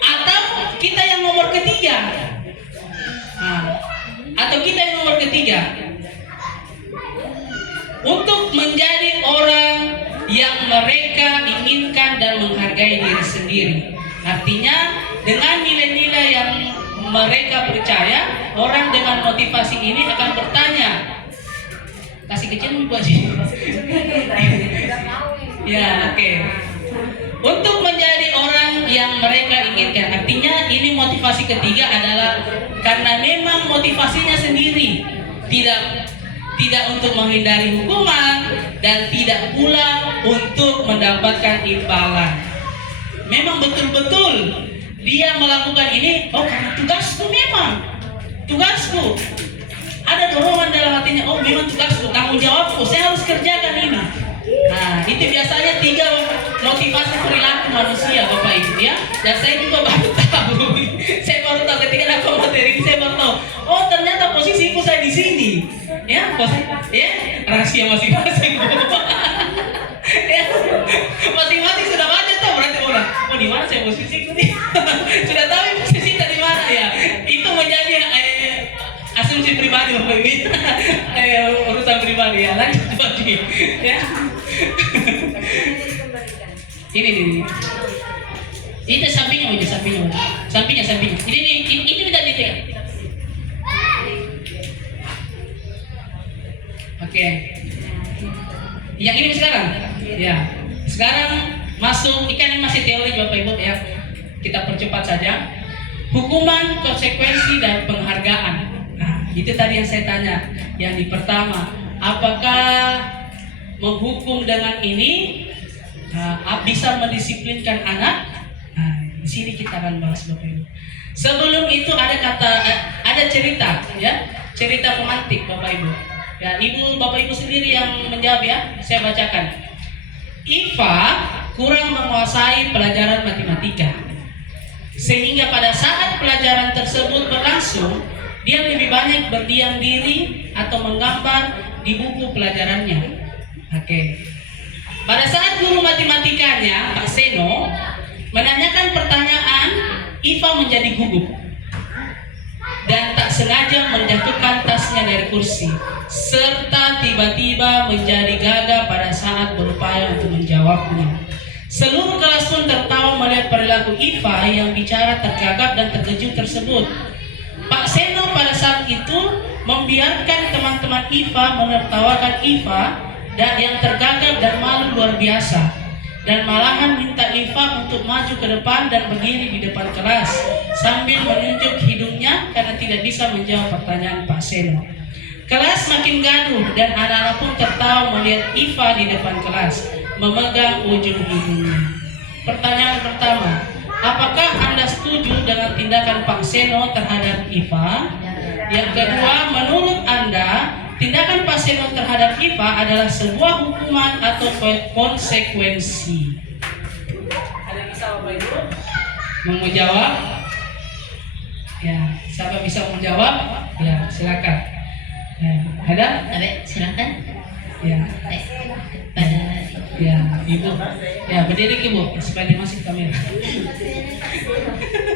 Atau kita yang nomor ketiga. Untuk menjadi orang yang mereka inginkan dan menghargai diri sendiri. Artinya dengan nilai-nilai yang mereka percaya, orang dengan motivasi ini akan bertanya, kasih kecil Bu Haji. Ya, oke. Untuk menjadi orang yang mereka inginkan. Artinya ini motivasi ketiga adalah karena memang motivasinya sendiri, tidak untuk menghindari hukuman dan tidak pula untuk mendapatkan imbalan. Memang betul-betul dia melakukan ini, oh karena tugasku, memang tugasku. Ada dorongan dalam hatinya, oh memang tugasku, tanggung jawabku, saya harus kerjakan ini. Nah, itu biasanya 3 motivasi perilaku manusia Bapak Ibu ya. Dan saya juga baru tahu. Saya baru tahu ketika dapat materi ini, saya baru tahu. Oh ternyata posisiku saya di sini. Ya, rahasia masing-masing. Ya, masing-masing sudah baca tuh berarti orang. Oh di mana saya posisiku nih? Sudah tahu posisi di mana ya. Itu menjadi asumsi pribadi Bapak Ibu. Urusan pribadi ya. Lanjut lagi. Ya. Ini. Itu sampingnya. Sampingnya. Ini minta dilihat. Oke. Yang ini sekarang. Ya. Sekarang masuk, ikan ini masih teori Bapak Ibu ya. Kita percepat saja. Hukuman, konsekuensi dan penghargaan. Nah, itu tadi yang saya tanya. Yang pertama, apakah menghukum dengan ini bisa mendisiplinkan anak? Nah, di sini kita akan bahas Bapak Ibu. Sebelum itu ada ada cerita, ya, cerita pemantik Bapak Ibu. Ya, Bapak Ibu sendiri yang menjawab ya. Saya bacakan. Iva kurang menguasai pelajaran matematika, sehingga pada saat pelajaran tersebut berlangsung, dia lebih banyak berdiam diri atau menggambar di buku pelajarannya. Oke. Pada saat guru matematikanya, Pak Seno, menanyakan pertanyaan, Iva menjadi gugup dan tak sengaja menjatuhkan tasnya dari kursi, serta tiba-tiba menjadi gagap pada saat berupaya untuk menjawabnya. Seluruh kelas pun tertawa melihat perilaku Iva yang bicara tergagap dan terkejut tersebut. Pak Seno pada saat itu membiarkan teman-teman Iva menertawakan Iva dan yang tergagap dan malu luar biasa, dan malahan minta Iva untuk maju ke depan dan berdiri di depan kelas sambil menunjuk hidungnya karena tidak bisa menjawab pertanyaan Pak Seno. Kelas makin gaduh dan anak-anak pun tertawa melihat Iva di depan kelas memegang ujung hidungnya. Pertanyaan pertama, apakah Anda setuju dengan tindakan Pak Seno terhadap Iva? Yang kedua, menurut Anda, tindakan Pak Seno terhadap Iva adalah sebuah hukuman atau konsekuensi? Ada bisa Bapak Ibu mau menjawab? Ya, siapa bisa menjawab? Ya, silakan. Ya, ada? Abe, silakan. Ya, Pada ya, Ibu. Ya, berdiri Ibu supaya dimasuk kamera.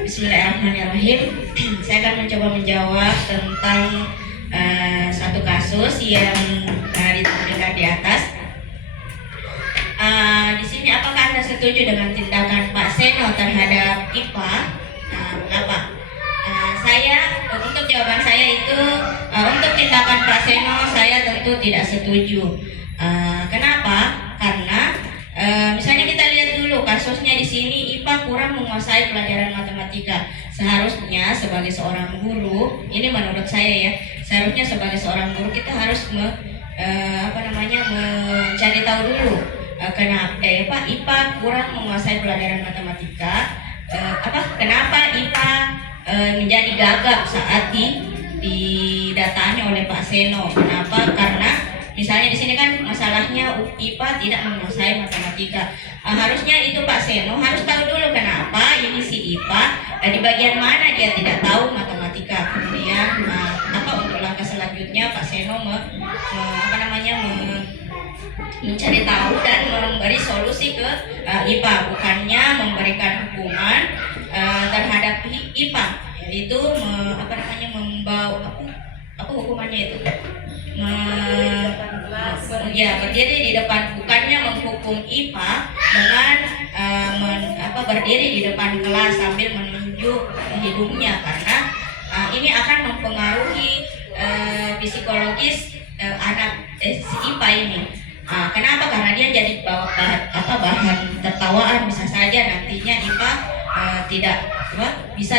Bismillahirrahmanirrahim. Saya akan mencoba menjawab tentang satu kasus yang ditampilkan di atas. Di sini apakah Anda setuju dengan tindakan Pak Seno terhadap Iva? Kenapa? Untuk jawaban saya itu untuk tindakan Pak Seno saya tentu tidak setuju. Kenapa? Karena misalnya kita lihat dulu kasusnya di sini, Iva kurang menguasai pelajaran matematika. Seharusnya sebagai seorang guru, ini menurut saya ya, seharusnya sebagai seorang guru kita harus mencari tahu dulu kenapa Iva kurang menguasai pelajaran matematika. Kenapa Iva menjadi gagap saat didatangi oleh Pak Seno? Kenapa? Karena misalnya di sini kan masalahnya IPA tidak menguasai matematika. Harusnya itu Pak Seno harus tahu dulu kenapa ini si IPA di bagian mana dia tidak tahu matematika. Kemudian untuk langkah selanjutnya Pak Seno mencari tahu dan memberi solusi ke IPA, bukannya memberikan hukuman terhadap IPA, yaitu hukumannya itu berdiri di depan, bukannya menghukum IPA dengan berdiri di depan kelas sambil menunjuk hidungnya, karena ini akan mempengaruhi psikologis anak si IPA ini. Kenapa? Karena dia jadi bahan tertawaan, bisa saja nantinya IPA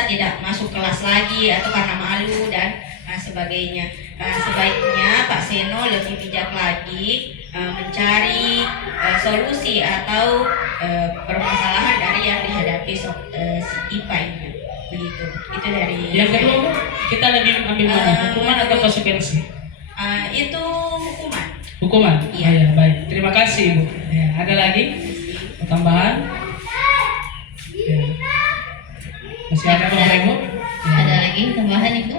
tidak masuk kelas lagi atau karena malu dan sebagainya. Sebaiknya Pak Seno lebih bijak lagi mencari solusi atau permasalahan dari yang dihadapi si IPA ini. Begitu. Itu dari yang kedua, Bu, kita lebih ambil mana? Hukuman atau konsekuensi? Itu hukuman. Hukuman? Iya. Ya, baik. Terima kasih, Bu. Ya, ada lagi tambahan? Ya. Masih ada Bapak Ibu? Ya. ada lagi tambahan Ibu?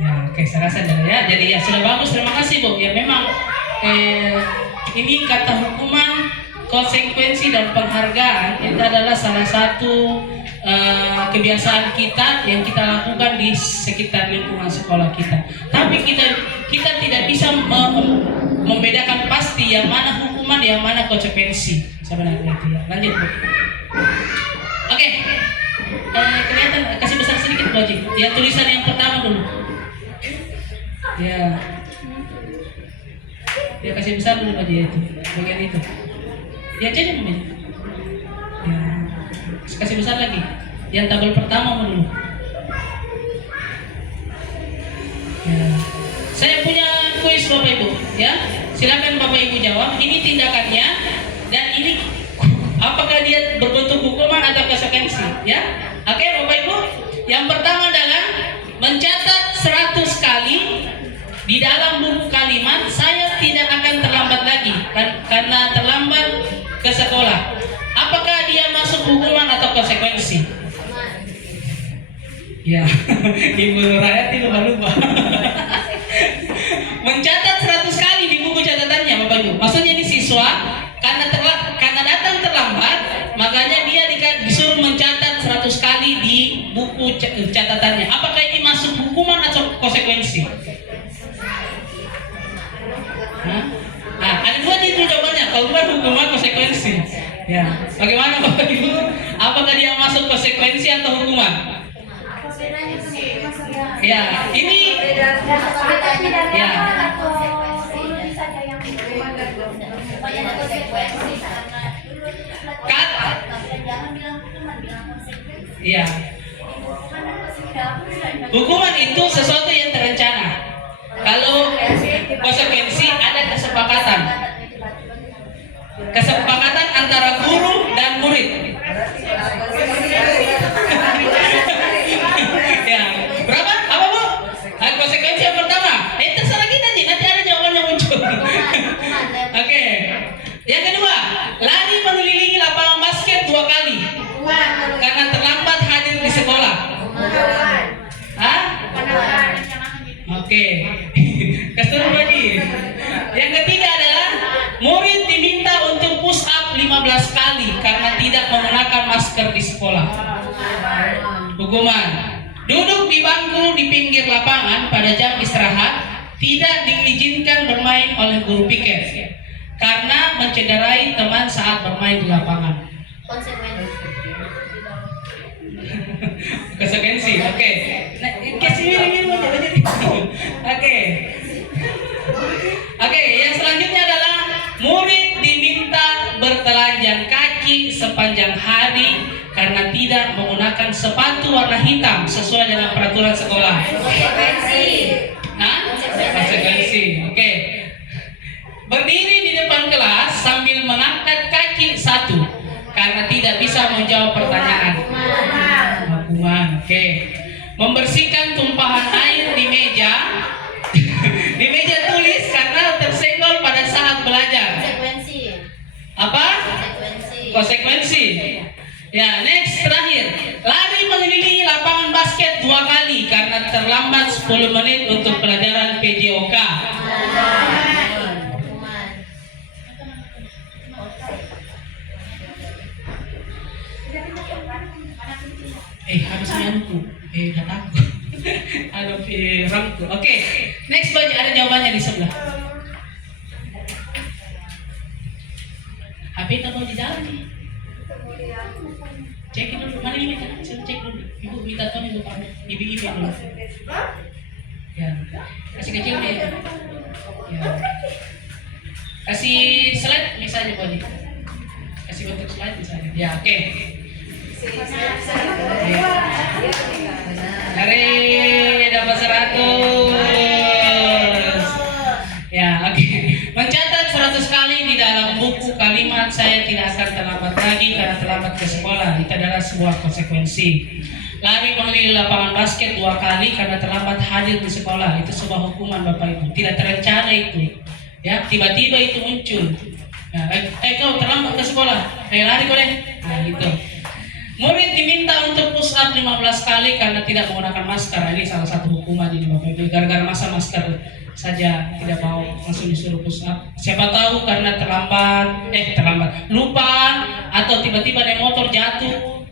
Ya, oke, saya rasa ada ya. Jadi ya sudah bagus, terima kasih Bu. Ya memang ini kata hukuman, konsekuensi dan penghargaan itu adalah salah satu kebiasaan kita yang kita lakukan di sekitar lingkungan sekolah kita. Tapi kita tidak bisa membedakan pasti yang mana hukuman, yang mana konsekuensi. Sebenarnya itu ya. Lanjut Bu. Oke. Kelihatan kasih besar sedikit Bu Haji. Ya, tulisan yang pertama dulu. Ya. Ya kasih besar dulu Pak itu. Bagian itu. Ya aja namanya. Ya. Kasih besar lagi. Yang tabel pertama dulu. Ya. Saya punya kuis Bapak Ibu, ya. Silakan Bapak Ibu jawab. Ini tindakannya dan ini apakah dia berbentuk hukuman atau konsekuensi, ya? Oke, Bapak Ibu. Yang pertama adalah mencatat 100 kali di dalam buku kalimat, saya tidak akan terlambat lagi karena terlambat ke sekolah. Apakah dia masuk hukuman atau konsekuensi? Ya, Ibu Nurhayati lupa-lupa. Mencatat 100 kali di buku catatannya, Bapak Ibu. Maksudnya ini siswa karena datang terlambat, makanya dia disuruh mencatat 100 kali di buku catatannya. Apakah ini masuk hukuman atau konsekuensi? Hah? Nah, ada dua itu jawabannya. Kalau bukan hukuman, konsekuensi. Ya, bagaimana Bapak Ibu? Apakah dia masuk konsekuensi atau hukuman? Ya, ini ya. Iya. Hukuman itu sesuatu yang terencana. Kalau konsekuensi ada kesepakatan. Kesepakatan antara guru dan murid. Ya, berapa? Apa Bu? Konsekuensi yang pertama. Terserah kita nih, nanti ada jawabannya muncul. Oke. Yang kedua, lari mengelilingi lapangan basket 2 kali karena terlambat hadir di sekolah. Hah? Oke. Keseru lagi. Yang ketiga adalah murid diminta untuk push up 15 kali karena tidak menggunakan masker di sekolah. Hukuman: duduk di bangku di pinggir lapangan pada jam istirahat, tidak diizinkan bermain oleh guru piket karena mencederai teman saat bermain di lapangan. Konsekuensi. Oke. Nah, kasih ini. Oke. Oke, yang selanjutnya adalah murid diminta bertelanjang kaki sepanjang hari karena tidak menggunakan sepatu warna hitam sesuai dengan peraturan sekolah. Konsekuensi. Oke. Berdiri di depan kelas sambil mengangkat kaki satu karena tidak bisa menjawab pertanyaan. Hukuman. Oke. Membersihkan tumpahan air di meja di meja tulis karena tersenggol pada saat belajar. Apa? Konsekuensi. Ya, next, terakhir. Lari mengelilingi lapangan basket 2 kali karena terlambat 10 menit untuk pelajaran PJOK. Habis nyanku. Udah takut. Ada rangku. Oke, next baca, ada jawabannya di sebelah. HP taruh di dalam nih. Cek dulu, mana ini kan? Saya cek dulu. Ibu minta tolong ibu kamu. Ibu dulu. Ya, kasih kecil deh. Ya. Kasih slide misalnya boleh. Kasih bentuk slide misalnya. Ya, oke. Ya. Hari dapat 100. Ya, oke. Mencatat 100 kali di dalam buku kalimat saya tidak akan terlambat lagi karena terlambat ke sekolah. Itu adalah sebuah konsekuensi. Lari mengelilingi lapangan basket 2 kali karena terlambat hadir di sekolah. Itu sebuah hukuman Bapak Ibu. Tidak terencana itu. Ya, tiba-tiba itu muncul. Nah, kau terlambat ke sekolah. Lari boleh. Nah, gitu. Murid diminta untuk push up 15 kali karena tidak menggunakan masker. Ini salah satu hukuman ini Bapak Ibu. Gara-gara masa masker saja tidak mau, langsung disuruh push up. Siapa tahu karena terlambat, lupa atau tiba-tiba naik motor jatuh.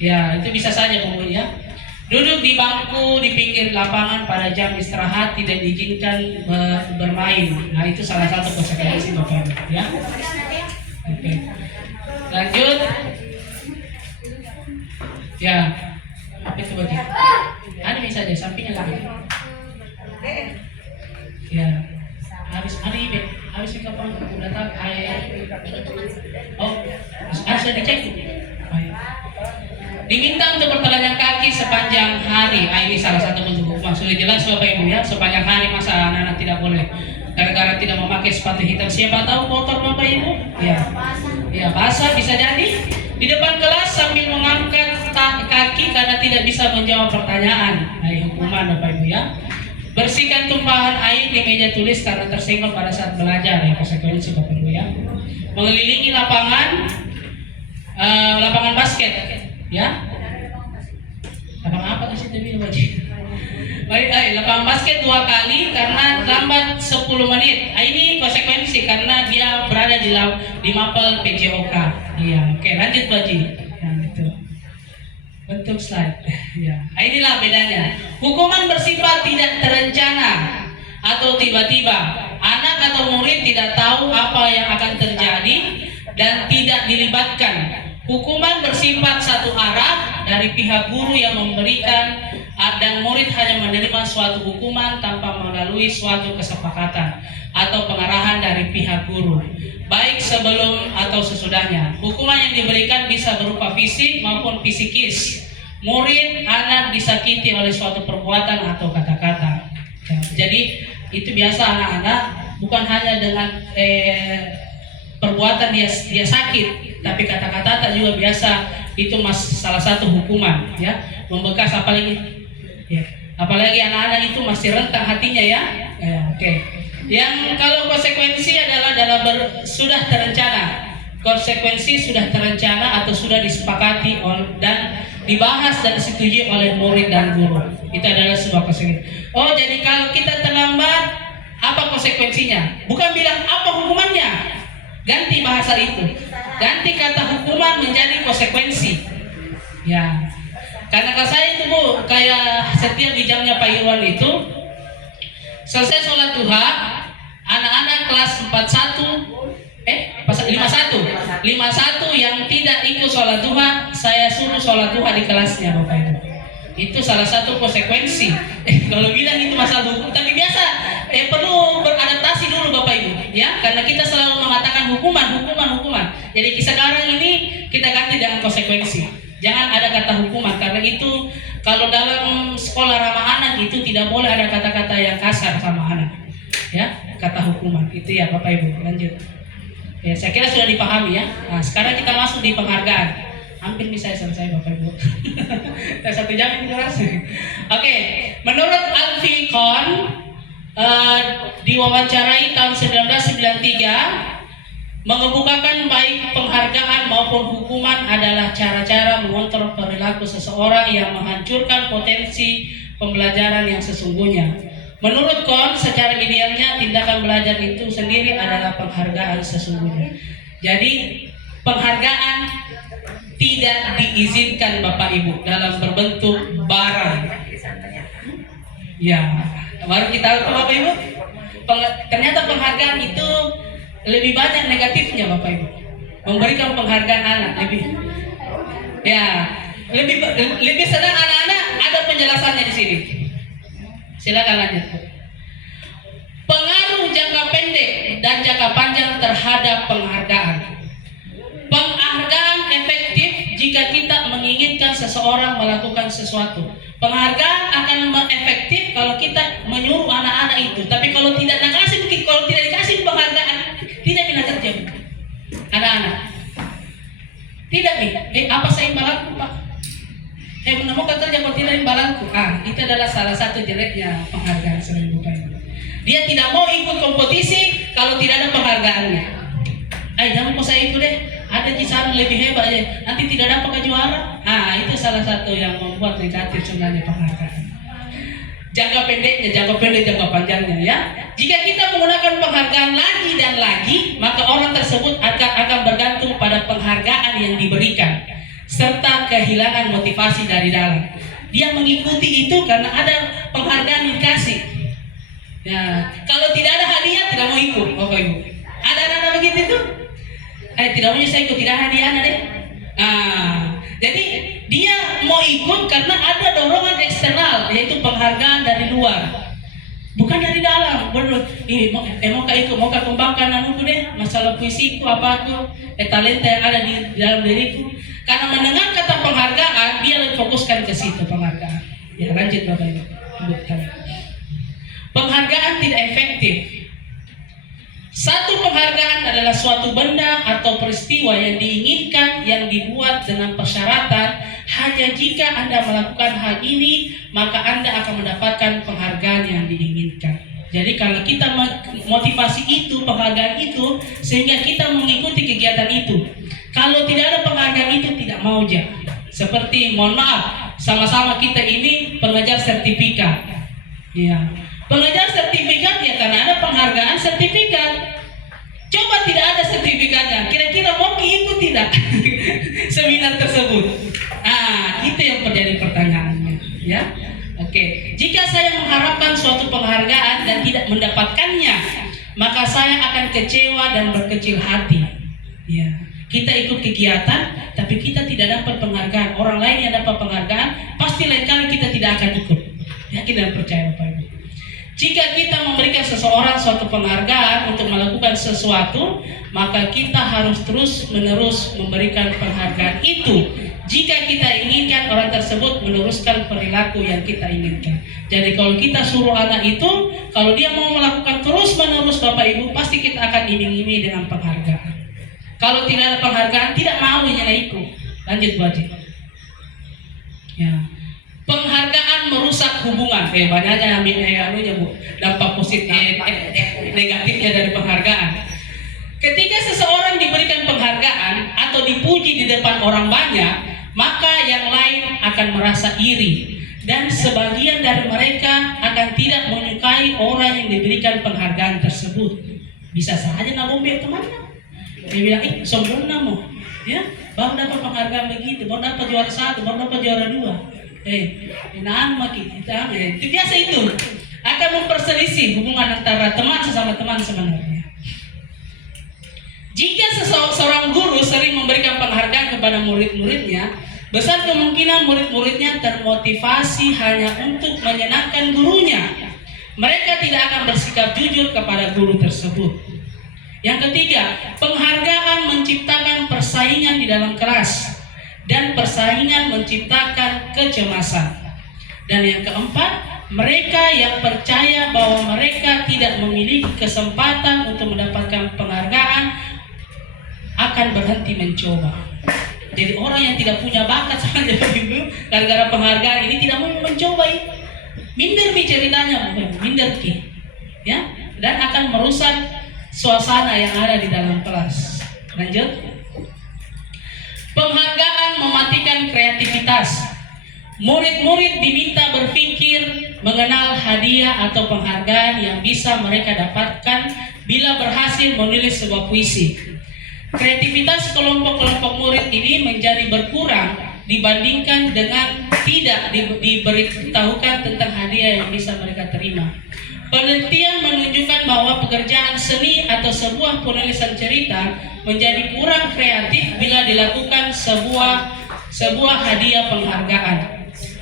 Ya, itu bisa saja Bu ya. Duduk di bangku di pinggir lapangan pada jam istirahat, tidak diizinkan bermain. Nah, itu salah satu konsekuensi Bapak Ibu ya. Oke. Lanjut. Ya, apa itu bagi? Ada bisa aja sampingnya lagi. Ya, habis hari ini, habis kapan udah tahu air. Oh, harus dicek. Diminta untuk bertelanjang kaki sepanjang hari. Ini salah satu bentuk hukuman. Sudah jelas Bapak Ibu ya, sepanjang hari masa anak-anak tidak boleh. Gara-gara tidak memakai sepatu hitam. Siapa tahu kotor Bapak Ibu? Ya, ya basah bisa jadi. di depan kelas sambil mengangkat kaki karena tidak bisa menjawab pertanyaan. Nah, hukuman Bapak Ibu ya. Bersihkan tumpahan air di meja tulis karena tersenggol pada saat belajar, ya konsekuensi Bapak Ibu ya. Mengelilingi lapangan basket ya. Lapangan apa di situ Bapak? Baik, lapangan basket 2 kali karena lambat 10 menit. Ini konsekuensi karena dia berada di mapel PJOK. Iya, oke, lanjut Baji. Ya, itu. Bentuk slide. Ya, inilah bedanya. Hukuman bersifat tidak terencana atau tiba-tiba. Anak atau murid tidak tahu apa yang akan terjadi dan tidak dilibatkan. Hukuman bersifat satu arah dari pihak guru yang memberikan dan murid hanya menerima suatu hukuman tanpa melalui suatu kesepakatan atau pengarahan dari pihak guru, baik sebelum atau sesudahnya. Hukuman yang diberikan bisa berupa fisik maupun psikis. Murid anak disakiti oleh suatu perbuatan atau kata-kata. Jadi itu biasa anak-anak bukan hanya dengan perbuatan dia sakit, tapi kata-kata juga biasa itu salah satu hukuman ya, membekas apalagi anak-anak itu masih rentang hatinya ya. Oke. Yang kalau konsekuensi adalah sudah terencana. Konsekuensi sudah terencana atau sudah disepakati dan dibahas dan disetujui oleh murid dan guru. Itu adalah sebuah konsekuensi. Oh, jadi kalau kita terlambat, apa konsekuensinya? Bukan bilang apa hukumannya. Ganti bahasa itu. Ganti kata hukuman menjadi konsekuensi. Ya. Karena kalau saya itu Bu, kayak setiap di jamnya Pak Irwan itu selesai sholat duha, anak-anak kelas 51 yang tidak ikut sholat duha, saya suruh sholat duha di kelasnya Bapak Ibu. Itu salah satu konsekuensi. Kalau bilang itu masalah hukum, tapi biasa perlu beradaptasi dulu Bapak Ibu, ya, karena kita selalu mengatakan hukuman. Jadi sekarang ini kita ganti dengan konsekuensi. Jangan ada kata hukuman, karena itu kalau dalam sekolah ramah anak itu tidak boleh ada kata-kata yang kasar sama anak. Ya, kata hukuman itu ya Bapak Ibu. Lanjut. Ya, saya kira sudah dipahami ya. Nah, sekarang kita masuk di penghargaan. Hampir bisa selesai Bapak Ibu. 1 jam ini durasi. Oke, menurut Alfie Kohn diwawancarai tahun 1993, mengemukakan baik penghargaan maupun hukuman adalah cara-cara mengontrol perilaku seseorang yang menghancurkan potensi pembelajaran yang sesungguhnya. Menurut Kohn, secara idealnya tindakan belajar itu sendiri adalah penghargaan sesungguhnya. Jadi penghargaan tidak diizinkan Bapak Ibu dalam berbentuk barang. Ya, baru kita tahu Bapak Ibu. Ternyata penghargaan itu lebih banyak negatifnya Bapak Ibu. Memberikan penghargaan anak lebih senang anak-anak. Ada penjelasannya di sini. Silakan lanjut. Pengaruh jangka pendek dan jangka panjang terhadap penghargaan. Penghargaan efektif jika kita menginginkan seseorang melakukan sesuatu. Penghargaan akan efektif kalau kita menyuruh anak-anak itu. Tapi kalau tidak dikasih penghargaan, tidak bisa kerja anak-anak. Tidak nih, apa saya imbalanku Pak? Saya menemukan kerja kalau tidak imbalanku. Itu adalah salah satu jeleknya penghargaan selain Bapak Ibu. Dia tidak mau ikut kompetisi kalau tidak ada penghargaannya. Jangan mau saya ikut deh, ada di sana lebih hebat ya, nanti tidak dapat juara. Itu salah satu yang membuat negatif sebenarnya penghargaan. Jangka pendek, jangka panjangnya ya. Jika kita menggunakan penghargaan lagi dan lagi, maka orang tersebut akan bergantung pada penghargaan yang diberikan serta kehilangan motivasi dari dalam. Dia mengikuti itu karena ada penghargaan yang dikasih. Ya, kalau tidak ada hadiah tidak mau ikut, Bapak Ibu. Ada anak begitu itu? Tidak mau saya ikut, tidak hadiah deh. Jadi dia mau ikut karena ada dorongan eksternal, yaitu penghargaan dari luar, bukan dari dalam. Mau kembangkan anuku deh, masalah puisiku apa tuh, talenta yang ada di dalam diriku. Karena mendengar kata penghargaan, dia lebih fokuskan ke situ penghargaan. Ya, lanjut Bapak Ibu. Penghargaan tidak efektif. Satu penghargaan adalah suatu benda atau peristiwa yang diinginkan yang dibuat dengan persyaratan hanya jika Anda melakukan hal ini maka Anda akan mendapatkan penghargaan yang diinginkan. Jadi kalau kita motivasi itu, penghargaan itu, sehingga kita mengikuti kegiatan itu. Kalau tidak ada penghargaan itu tidak mau aja. Seperti mohon maaf, sama-sama kita ini pengejar sertifikat. Ya, pengejar sertifikat ya karena ada penghargaan sertifikat. Coba tidak ada sertifikatnya, kira-kira mau ikut tidak seminar tersebut? Itu yang menjadi pertanyaannya, ya. Oke, jika saya mengharapkan suatu penghargaan dan tidak mendapatkannya, maka saya akan kecewa dan berkecil hati. Ya, kita ikut kegiatan, tapi kita tidak dapat penghargaan. Orang lain yang dapat penghargaan, pasti lain kali kita tidak akan ikut. Yakin dan percaya Bapak Ibu. Jika kita memberikan seseorang suatu penghargaan untuk melakukan sesuatu, maka kita harus terus-menerus memberikan penghargaan itu. Jika kita inginkan orang tersebut meneruskan perilaku yang kita inginkan. Jadi kalau kita suruh anak itu, kalau dia mau melakukan terus-menerus Bapak Ibu, pasti kita akan iming-iming dengan penghargaan. Kalau tidak ada penghargaan, tidak mau yang ikut. Lanjut Bu Haji. Ya. Penghargaan merusak hubungan. Banyaknya anunya Bu, dampak positif negatifnya dari penghargaan. Ketika seseorang diberikan penghargaan atau dipuji di depan orang banyak, maka yang lain akan merasa iri dan sebagian dari mereka akan tidak menyukai orang yang diberikan penghargaan tersebut. Bisa saja nabombe temannya. Dia bilang, sempurna mo, ya, baru dapat penghargaan begitu, baru dapat juara 1, baru dapat juara 2. Itu biasa itu akan memperselisih hubungan antara teman sesama teman sebenarnya. Jika seorang guru sering memberikan penghargaan kepada murid-muridnya, besar kemungkinan murid-muridnya termotivasi hanya untuk menyenangkan gurunya. Mereka tidak akan bersikap jujur kepada guru tersebut. Yang ketiga, penghargaan menciptakan persaingan di dalam kelas. Dan persaingan menciptakan kecemasan. Dan yang keempat, mereka yang percaya bahwa mereka tidak memiliki kesempatan untuk mendapatkan penghargaan akan berhenti mencoba. Jadi orang yang tidak punya bakat sama Ibu, gara-gara penghargaan ini tidak mau mencoba. Minder ceritanya, minder ya, dan akan merusak suasana yang ada di dalam kelas. Lanjut. Penghargaan mematikan kreativitas. Murid-murid diminta berpikir mengenal hadiah atau penghargaan yang bisa mereka dapatkan bila berhasil menulis sebuah puisi. Kreativitas kelompok-kelompok murid ini menjadi berkurang dibandingkan dengan tidak diberitahukan tentang hadiah yang bisa mereka terima. Penelitian menunjukkan bahwa pekerjaan seni atau sebuah penulisan cerita menjadi kurang kreatif bila dilakukan sebuah hadiah penghargaan.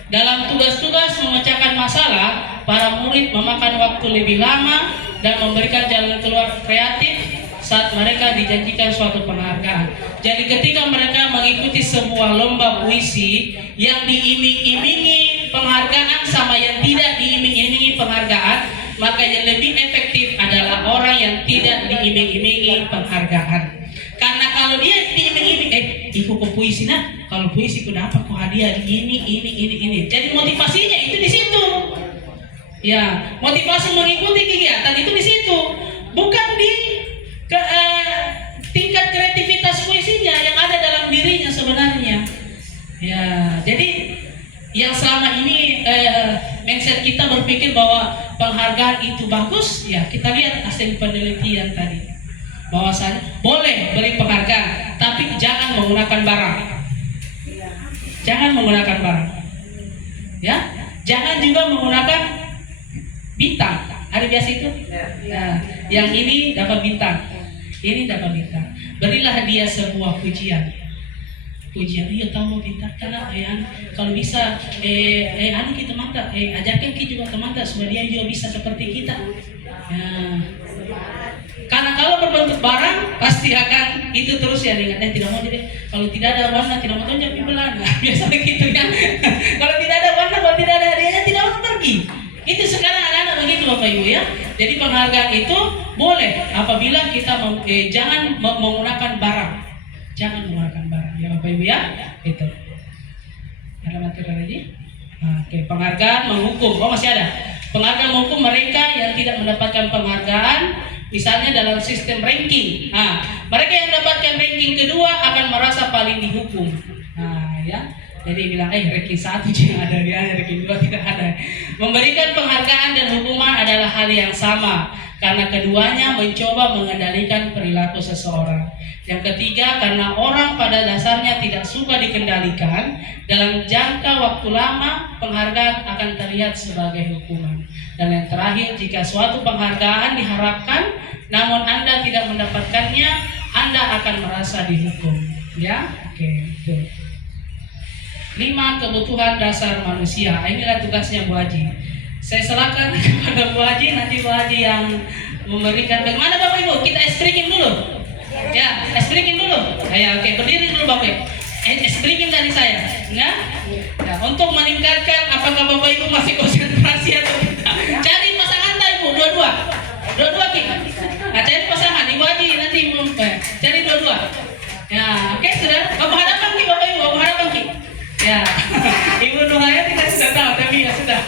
Dalam tugas-tugas memecahkan masalah, para murid memakan waktu lebih lama dan memberikan jalan keluar kreatif saat mereka dijanjikan suatu penghargaan. Jadi ketika mereka mengikuti sebuah lomba puisi yang diiming-imingi penghargaan sama yang tidak diiming-imingi penghargaan, maka yang lebih efektif adalah orang yang tidak diiming-imingi penghargaan. Karena kalau dia diiming-iming, ikut ke puisi nah, kalau puisi ku dapat ku hadiah ini. Jadi motivasinya itu di situ. Ya, motivasi mengikuti kegiatan itu di situ, bukan di tingkat kreativitas puisinya yang ada dalam dirinya sebenarnya. Ya, jadi yang selama ini mindset kita berpikir bahwa penghargaan itu bagus, ya kita lihat hasil penelitian tadi bahwasanya boleh beri penghargaan, tapi jangan menggunakan barang. Jangan menggunakan barang. Ya, jangan juga menggunakan bintang. Ada biasa itu? Nah, yang ini dapat bintang, ini dapat bintang. Berilah dia sebuah pujian. Iya tahu bintang karena kalau bisa anu kita mantap ajarkan kita juga teman-teman supaya dia juga bisa seperti kita. Ya. Karena kalau berbentuk barang pasti akan itu terus ya dengan tidak mau jadi kalau tidak ada warna tidak mau tonjok di belakang. Biasa begitu ya. Kalau tidak ada warna, kalau tidak ada hadiahnya tidak mau pergi. Itu sekarang anak-anak begitu Bapak Ibu ya. Jadi penghargaan itu boleh apabila kita jangan menggunakan barang. Jangan menggunakan barang ya Bapak. Bapak Ibu ya. Itu. Ada materi lagi? Oke, penghargaan menghukum. Oh, masih ada. Penghargaan menghukum mereka yang tidak mendapatkan penghargaan, misalnya dalam sistem ranking. Mereka yang mendapatkan ranking kedua akan merasa paling dihukum. Ya. Jadi bilang, ranking 1 yang ada dia, ranking 2 tidak ada. Memberikan penghargaan dan hukuman adalah hal yang sama, karena keduanya mencoba mengendalikan perilaku seseorang. Yang ketiga, karena orang pada dasarnya tidak suka dikendalikan, dalam jangka waktu lama penghargaan akan terlihat sebagai hukuman. Dan yang terakhir, jika suatu penghargaan diharapkan namun Anda tidak mendapatkannya, Anda akan merasa dihukum. Ya, oke, itu. 5 kebutuhan dasar manusia. Inilah tugasnya Bu Haji. Saya serahkan kepada Bu Haji, nanti Bu Haji yang memberikan. Bagaimana Bapak Ibu? Kita es breaking dulu. Ya, es breaking dulu. Ya, oke, berdiri dulu Bapak. Es breaking dari saya. Ya, untuk meningkatkan apakah Bapak Ibu masih konsentrasi atau tidak. Cari pasangan Ibu, dua-dua kita. Cari pasangan Ibu Haji nanti cari dua-dua. Ya, oke, sudah. Bapak hadapan Ki, Bapak Ibu, Bapak hadapan Ki. Ya, Ibu Nurhaya tidak sudah tahu, tapi ya sudah.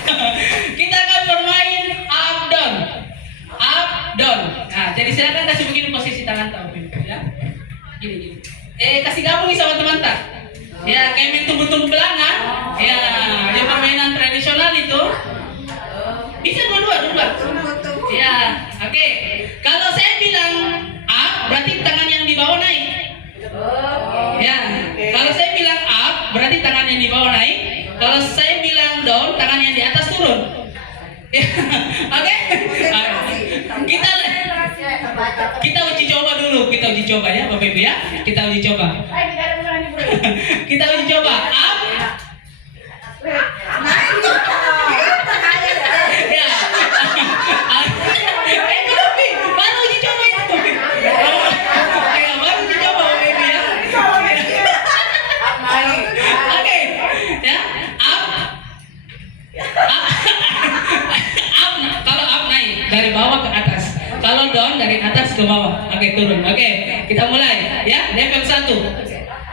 Kita akan bermain up down. Jadi silakan kasih begini posisi tangan tahu, ya. Gini. Kasih gabung sama teman tak? Ya, kayak main tunggu-tunggu belanga. Ya, yang permainan tradisional itu. Bisa dua-dua. Ya, oke. Kalau saya bilang up, berarti tangan yang di bawah naik. Ya, kalau saya bilang up, berarti tangan yang di bawah naik. Kalau saya bilang down, tangan yang di atas turun. Oke? Kita uji coba dulu. Kita uji coba ya, Bapak Ibu ya. Kita uji coba. Kita uji coba. Up. Ya. Baru uji coba itu. Baru uji coba Bapak Ibu ya. Oke. Ya. Up. Kalau up naik dari bawah ke atas. Kalau down dari atas ke bawah. Oke, turun. Oke, kita mulai ya. Level 1.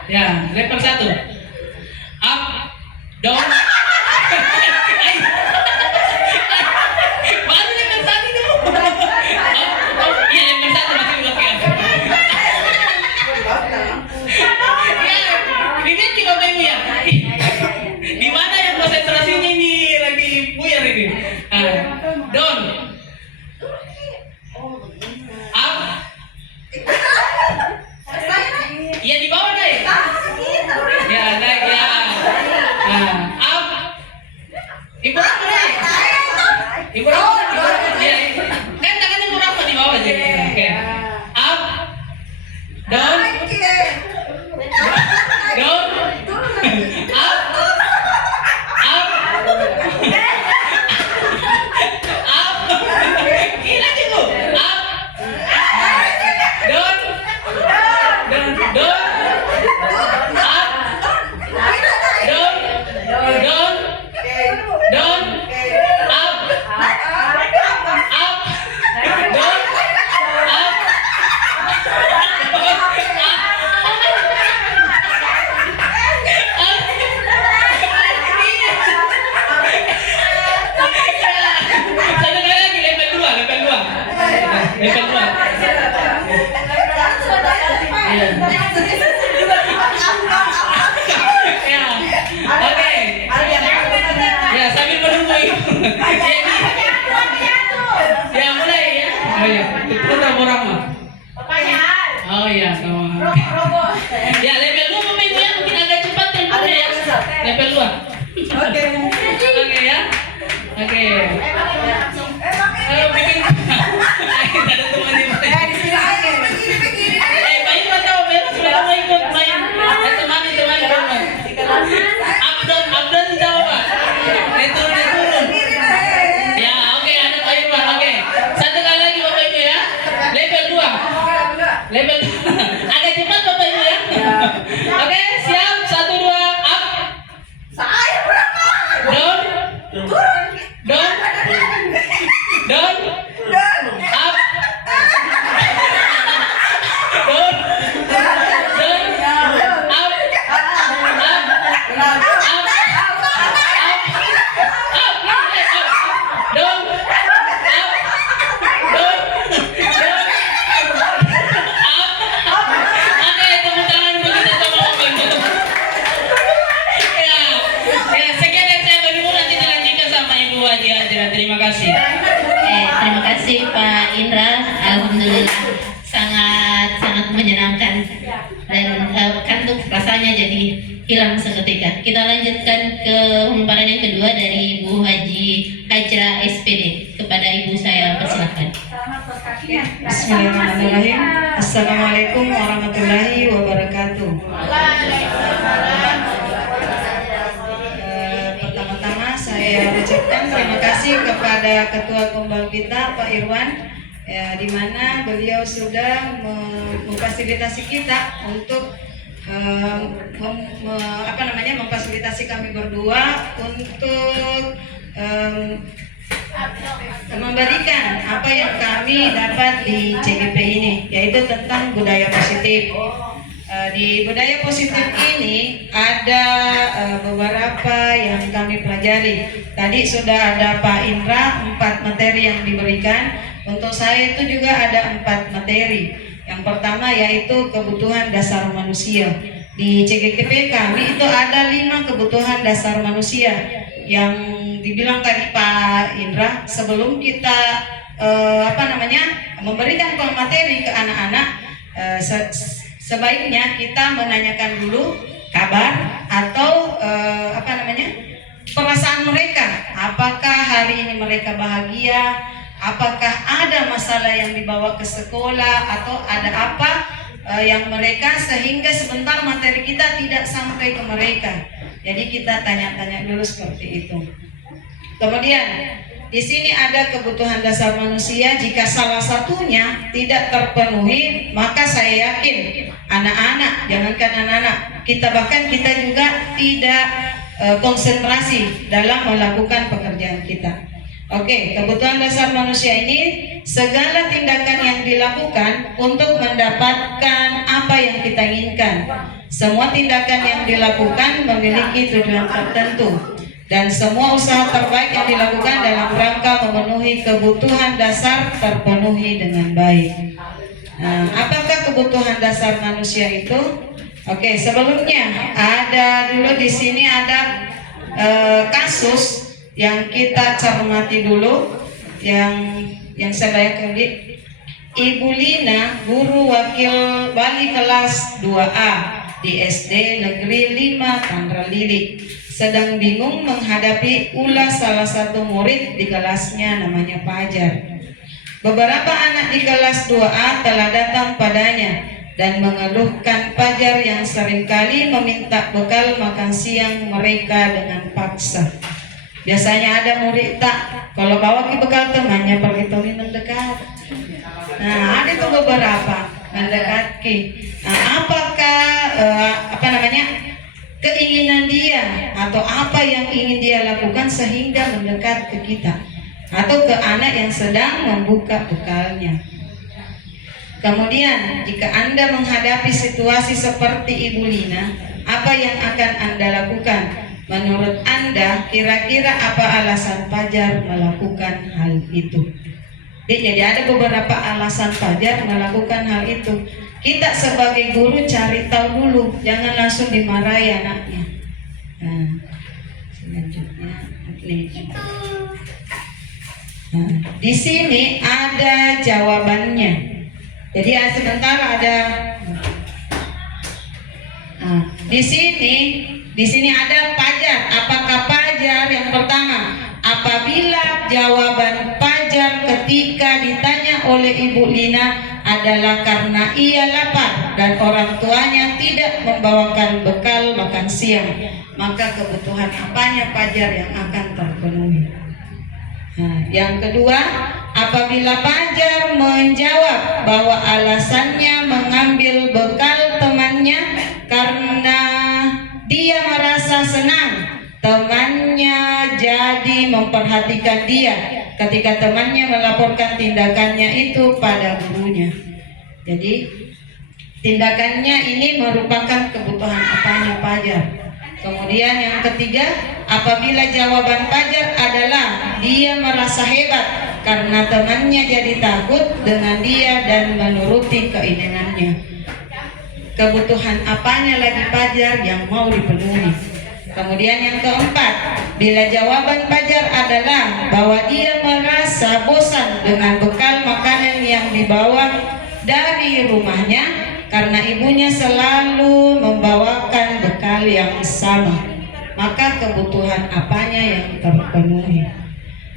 Ya, level 1. Up, down. Baru level 1 itu. Iya, level 1 masih oke. Ya, ini kita Bapak Ibu ya. Di mana yang konsentrasinya ini lagi buyar ini? Down. Up. Ya di bawah naik. Ya naik ya. Up. Ibu Rahma naik. Ibu Rahma. Ya. Kan tangannya Ibu Rahma di bawah jadi. Oke. Up. Down. Down. Up. Up. Up. Gila gitu. Up. Down. Down. Up. Down. Down. Down. Up. Up. Down. Up. Satu kali lagi level 2. Level 2. Ya. Oke. Ya, sambil menunggu ini. Ya, mulai ya. Oh ya, itu Rahma. Oh ya, sama. Ya, level 2 Bapak Ibu ya, mungkin agak cepat temponya ya. Level 2. Oke ya. Oke. Ayo bikin. Kita ada teman di mana? Pak Ibu tahu beres sudah mau ikut main. Temani teman. Abdon tahu Pak? Turun. Ya, oke ada Pak Ibu. Oke. Satu kali lagi Bapak Ibu ya. Level 2. Level agak cepat Bapak Ibu ya. Oke, siap. 1 2 up. Down. Down. Down. Pak Indra, alhamdulillah sangat menyenangkan dan kantuk rasanya jadi hilang seketika. Kita lanjutkan ke hamparan yang kedua dari Ibu Haji Hajra SPD. Kepada Ibu saya persilahkan. Bismillahirrahmanirrahim. Assalamualaikum warahmatullahi wabarakatuh. Pertama-tama saya ucapkan terima kasih kepada Ketua Kombal kita Pak Irwan, di mana beliau sudah memfasilitasi kita untuk memfasilitasi kami berdua untuk memberikan apa yang kami dapat di CGP ini, yaitu tentang budaya positif. Di budaya positif ini ada beberapa yang kami pelajari. Tadi sudah ada Pak Indra 4 materi yang diberikan. Untuk saya itu juga ada 4 materi. Yang pertama yaitu kebutuhan dasar manusia. Di CGP kami itu ada 5 kebutuhan dasar manusia yang dibilang tadi Pak Indra. Sebelum kita memberikan materi ke anak-anak, sebaiknya kita menanyakan dulu kabar atau perasaan mereka. Apakah hari ini mereka bahagia? Apakah ada masalah yang dibawa ke sekolah atau ada apa yang mereka sehingga sebentar materi kita tidak sampai ke mereka. Jadi kita tanya-tanya dulu seperti itu. Kemudian di sini ada kebutuhan dasar manusia. Jika salah satunya tidak terpenuhi, maka saya yakin anak-anak, jangankan anak-anak, bahkan kita juga tidak konsentrasi dalam melakukan pekerjaan kita. Oke, kebutuhan dasar manusia ini segala tindakan yang dilakukan untuk mendapatkan apa yang kita inginkan. Semua tindakan yang dilakukan memiliki tujuan tertentu. Dan semua usaha terbaik yang dilakukan dalam rangka memenuhi kebutuhan dasar terpenuhi dengan baik. Nah, apakah kebutuhan dasar manusia itu? Oke, sebelumnya ada dulu di sini ada kasus yang kita cermati dulu, yang saya klik. Ibu Lina, guru wakil wali kelas 2A di SD Negeri 5 Tanra Lili, sedang bingung menghadapi ulah salah satu murid di kelasnya, namanya Fajar. Beberapa anak di kelas 2A telah datang padanya dan mengeluhkan Fajar yang seringkali meminta bekal makan siang mereka dengan paksa. Biasanya ada murid kalau bawa ke bekal temannya pergi toli mendekat. Nah, ada tuh beberapa mendekat ke. Nah, apakah keinginan dia atau apa yang ingin dia lakukan sehingga mendekat ke kita atau ke anak yang sedang membuka bekalnya. Kemudian jika Anda menghadapi situasi seperti Ibu Lina, apa yang akan Anda lakukan? Menurut Anda kira-kira apa alasan Fajar melakukan hal itu? Jadi ada beberapa alasan Fajar melakukan hal itu. Kita sebagai guru cari tahu dulu, jangan langsung dimarahi anaknya. Nah, selanjutnya di sini ada jawabannya. Jadi sebentar ada. Di sini ada Fajar. Apakah Fajar yang pertama? Apabila jawaban Fajar ketika ditanya oleh Ibu Lina adalah karena ia lapar dan orang tuanya tidak membawakan bekal makan siang, maka kebutuhan apanya Fajar yang akan terpenuhi? Nah, yang kedua, apabila Fajar menjawab bahwa alasannya mengambil bekal temannya karena dia merasa senang temannya jadi memperhatikan dia ketika temannya melaporkan tindakannya itu pada gurunya. Jadi tindakannya ini merupakan kebutuhan apanya Fajar. Kemudian yang ketiga, apabila jawaban Fajar adalah dia merasa hebat karena temannya jadi takut dengan dia dan menuruti keinginannya. Kebutuhan apanya lagi Fajar yang mau dipenuhi? Kemudian yang keempat, bila jawaban Fajar adalah bahwa dia merasa bosan dengan bekal makanan yang dibawa dari rumahnya karena ibunya selalu membawakan bekal yang sama, maka kebutuhan apanya yang terpenuhi?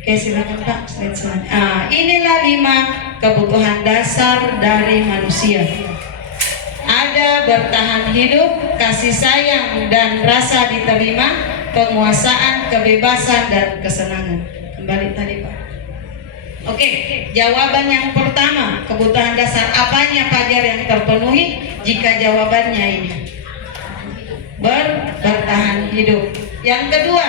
Oke, silakan Pak. Slide selanjutnya. Inilah 5 kebutuhan dasar dari manusia. Ada bertahan hidup, kasih sayang dan rasa diterima, penguasaan, kebebasan dan kesenangan. Kembali tadi Pak. Oke, jawaban yang pertama, kebutuhan dasar apanya Fajar yang terpenuhi? Jika jawabannya ini bertahan hidup. Yang kedua,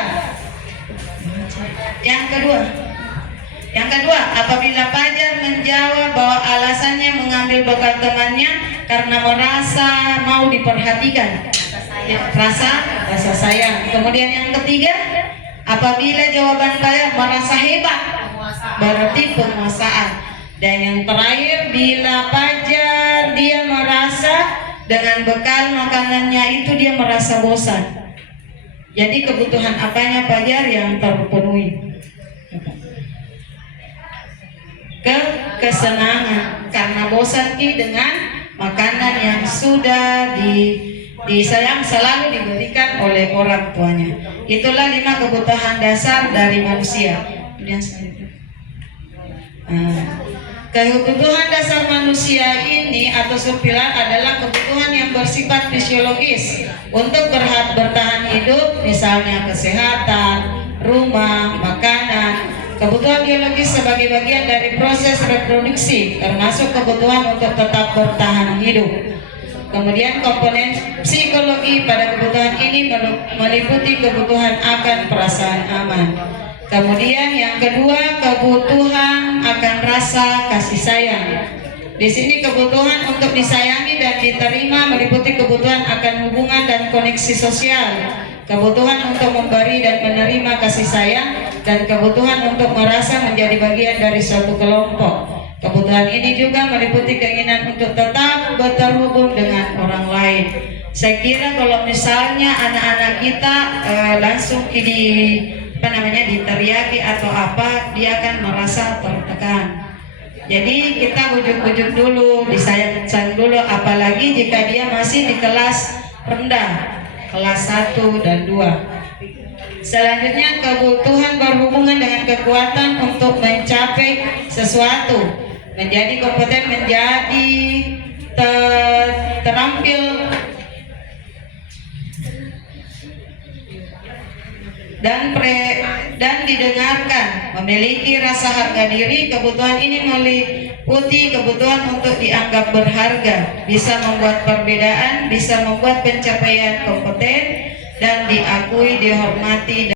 apabila Fajar menjawab bahwa alasannya mengambil bekal temannya karena merasa mau diperhatikan, rasa sayang. Kemudian yang ketiga, apabila jawaban Fajar merasa hebat, berarti penguasaan. Dan yang terakhir, bila Fajar dia merasa dengan bekal makanannya itu dia merasa bosan. Jadi kebutuhan apanya Fajar yang terpenuhi? Kesenangan, karena bosan dengan makanan yang sudah disayang selalu diberikan oleh orang tuanya. Itulah 5 kebutuhan dasar dari manusia. Kemudian selanjutnya, kebutuhan dasar manusia ini atau subpilar adalah kebutuhan yang bersifat fisiologis untuk bertahan hidup, misalnya kesehatan, rumah, makanan. Kebutuhan biologis sebagai bagian dari proses reproduksi, termasuk kebutuhan untuk tetap bertahan hidup. Kemudian komponen psikologi pada kebutuhan ini meliputi kebutuhan akan perasaan aman. Kemudian yang kedua, kebutuhan akan rasa kasih sayang. Di sini kebutuhan untuk disayangi dan diterima meliputi kebutuhan akan hubungan dan koneksi sosial, kebutuhan untuk memberi dan menerima kasih sayang, dan kebutuhan untuk merasa menjadi bagian dari suatu kelompok. Kebutuhan ini juga meliputi keinginan untuk tetap terhubung dengan orang lain. Saya kira kalau misalnya anak-anak kita langsung diteriaki atau apa, dia akan merasa tertekan. Jadi kita bujuk-bujuk dulu, disayang-sayang dulu, apalagi jika dia masih di kelas rendah, kelas 1 dan 2. Selanjutnya, kebutuhan berhubungan dengan kekuatan untuk mencapai sesuatu, menjadi kompeten, menjadi terampil dan didengarkan, memiliki rasa harga diri. Kebutuhan ini meliputi kebutuhan untuk dianggap berharga, bisa membuat perbedaan, bisa membuat pencapaian kompeten dan diakui, dihormati.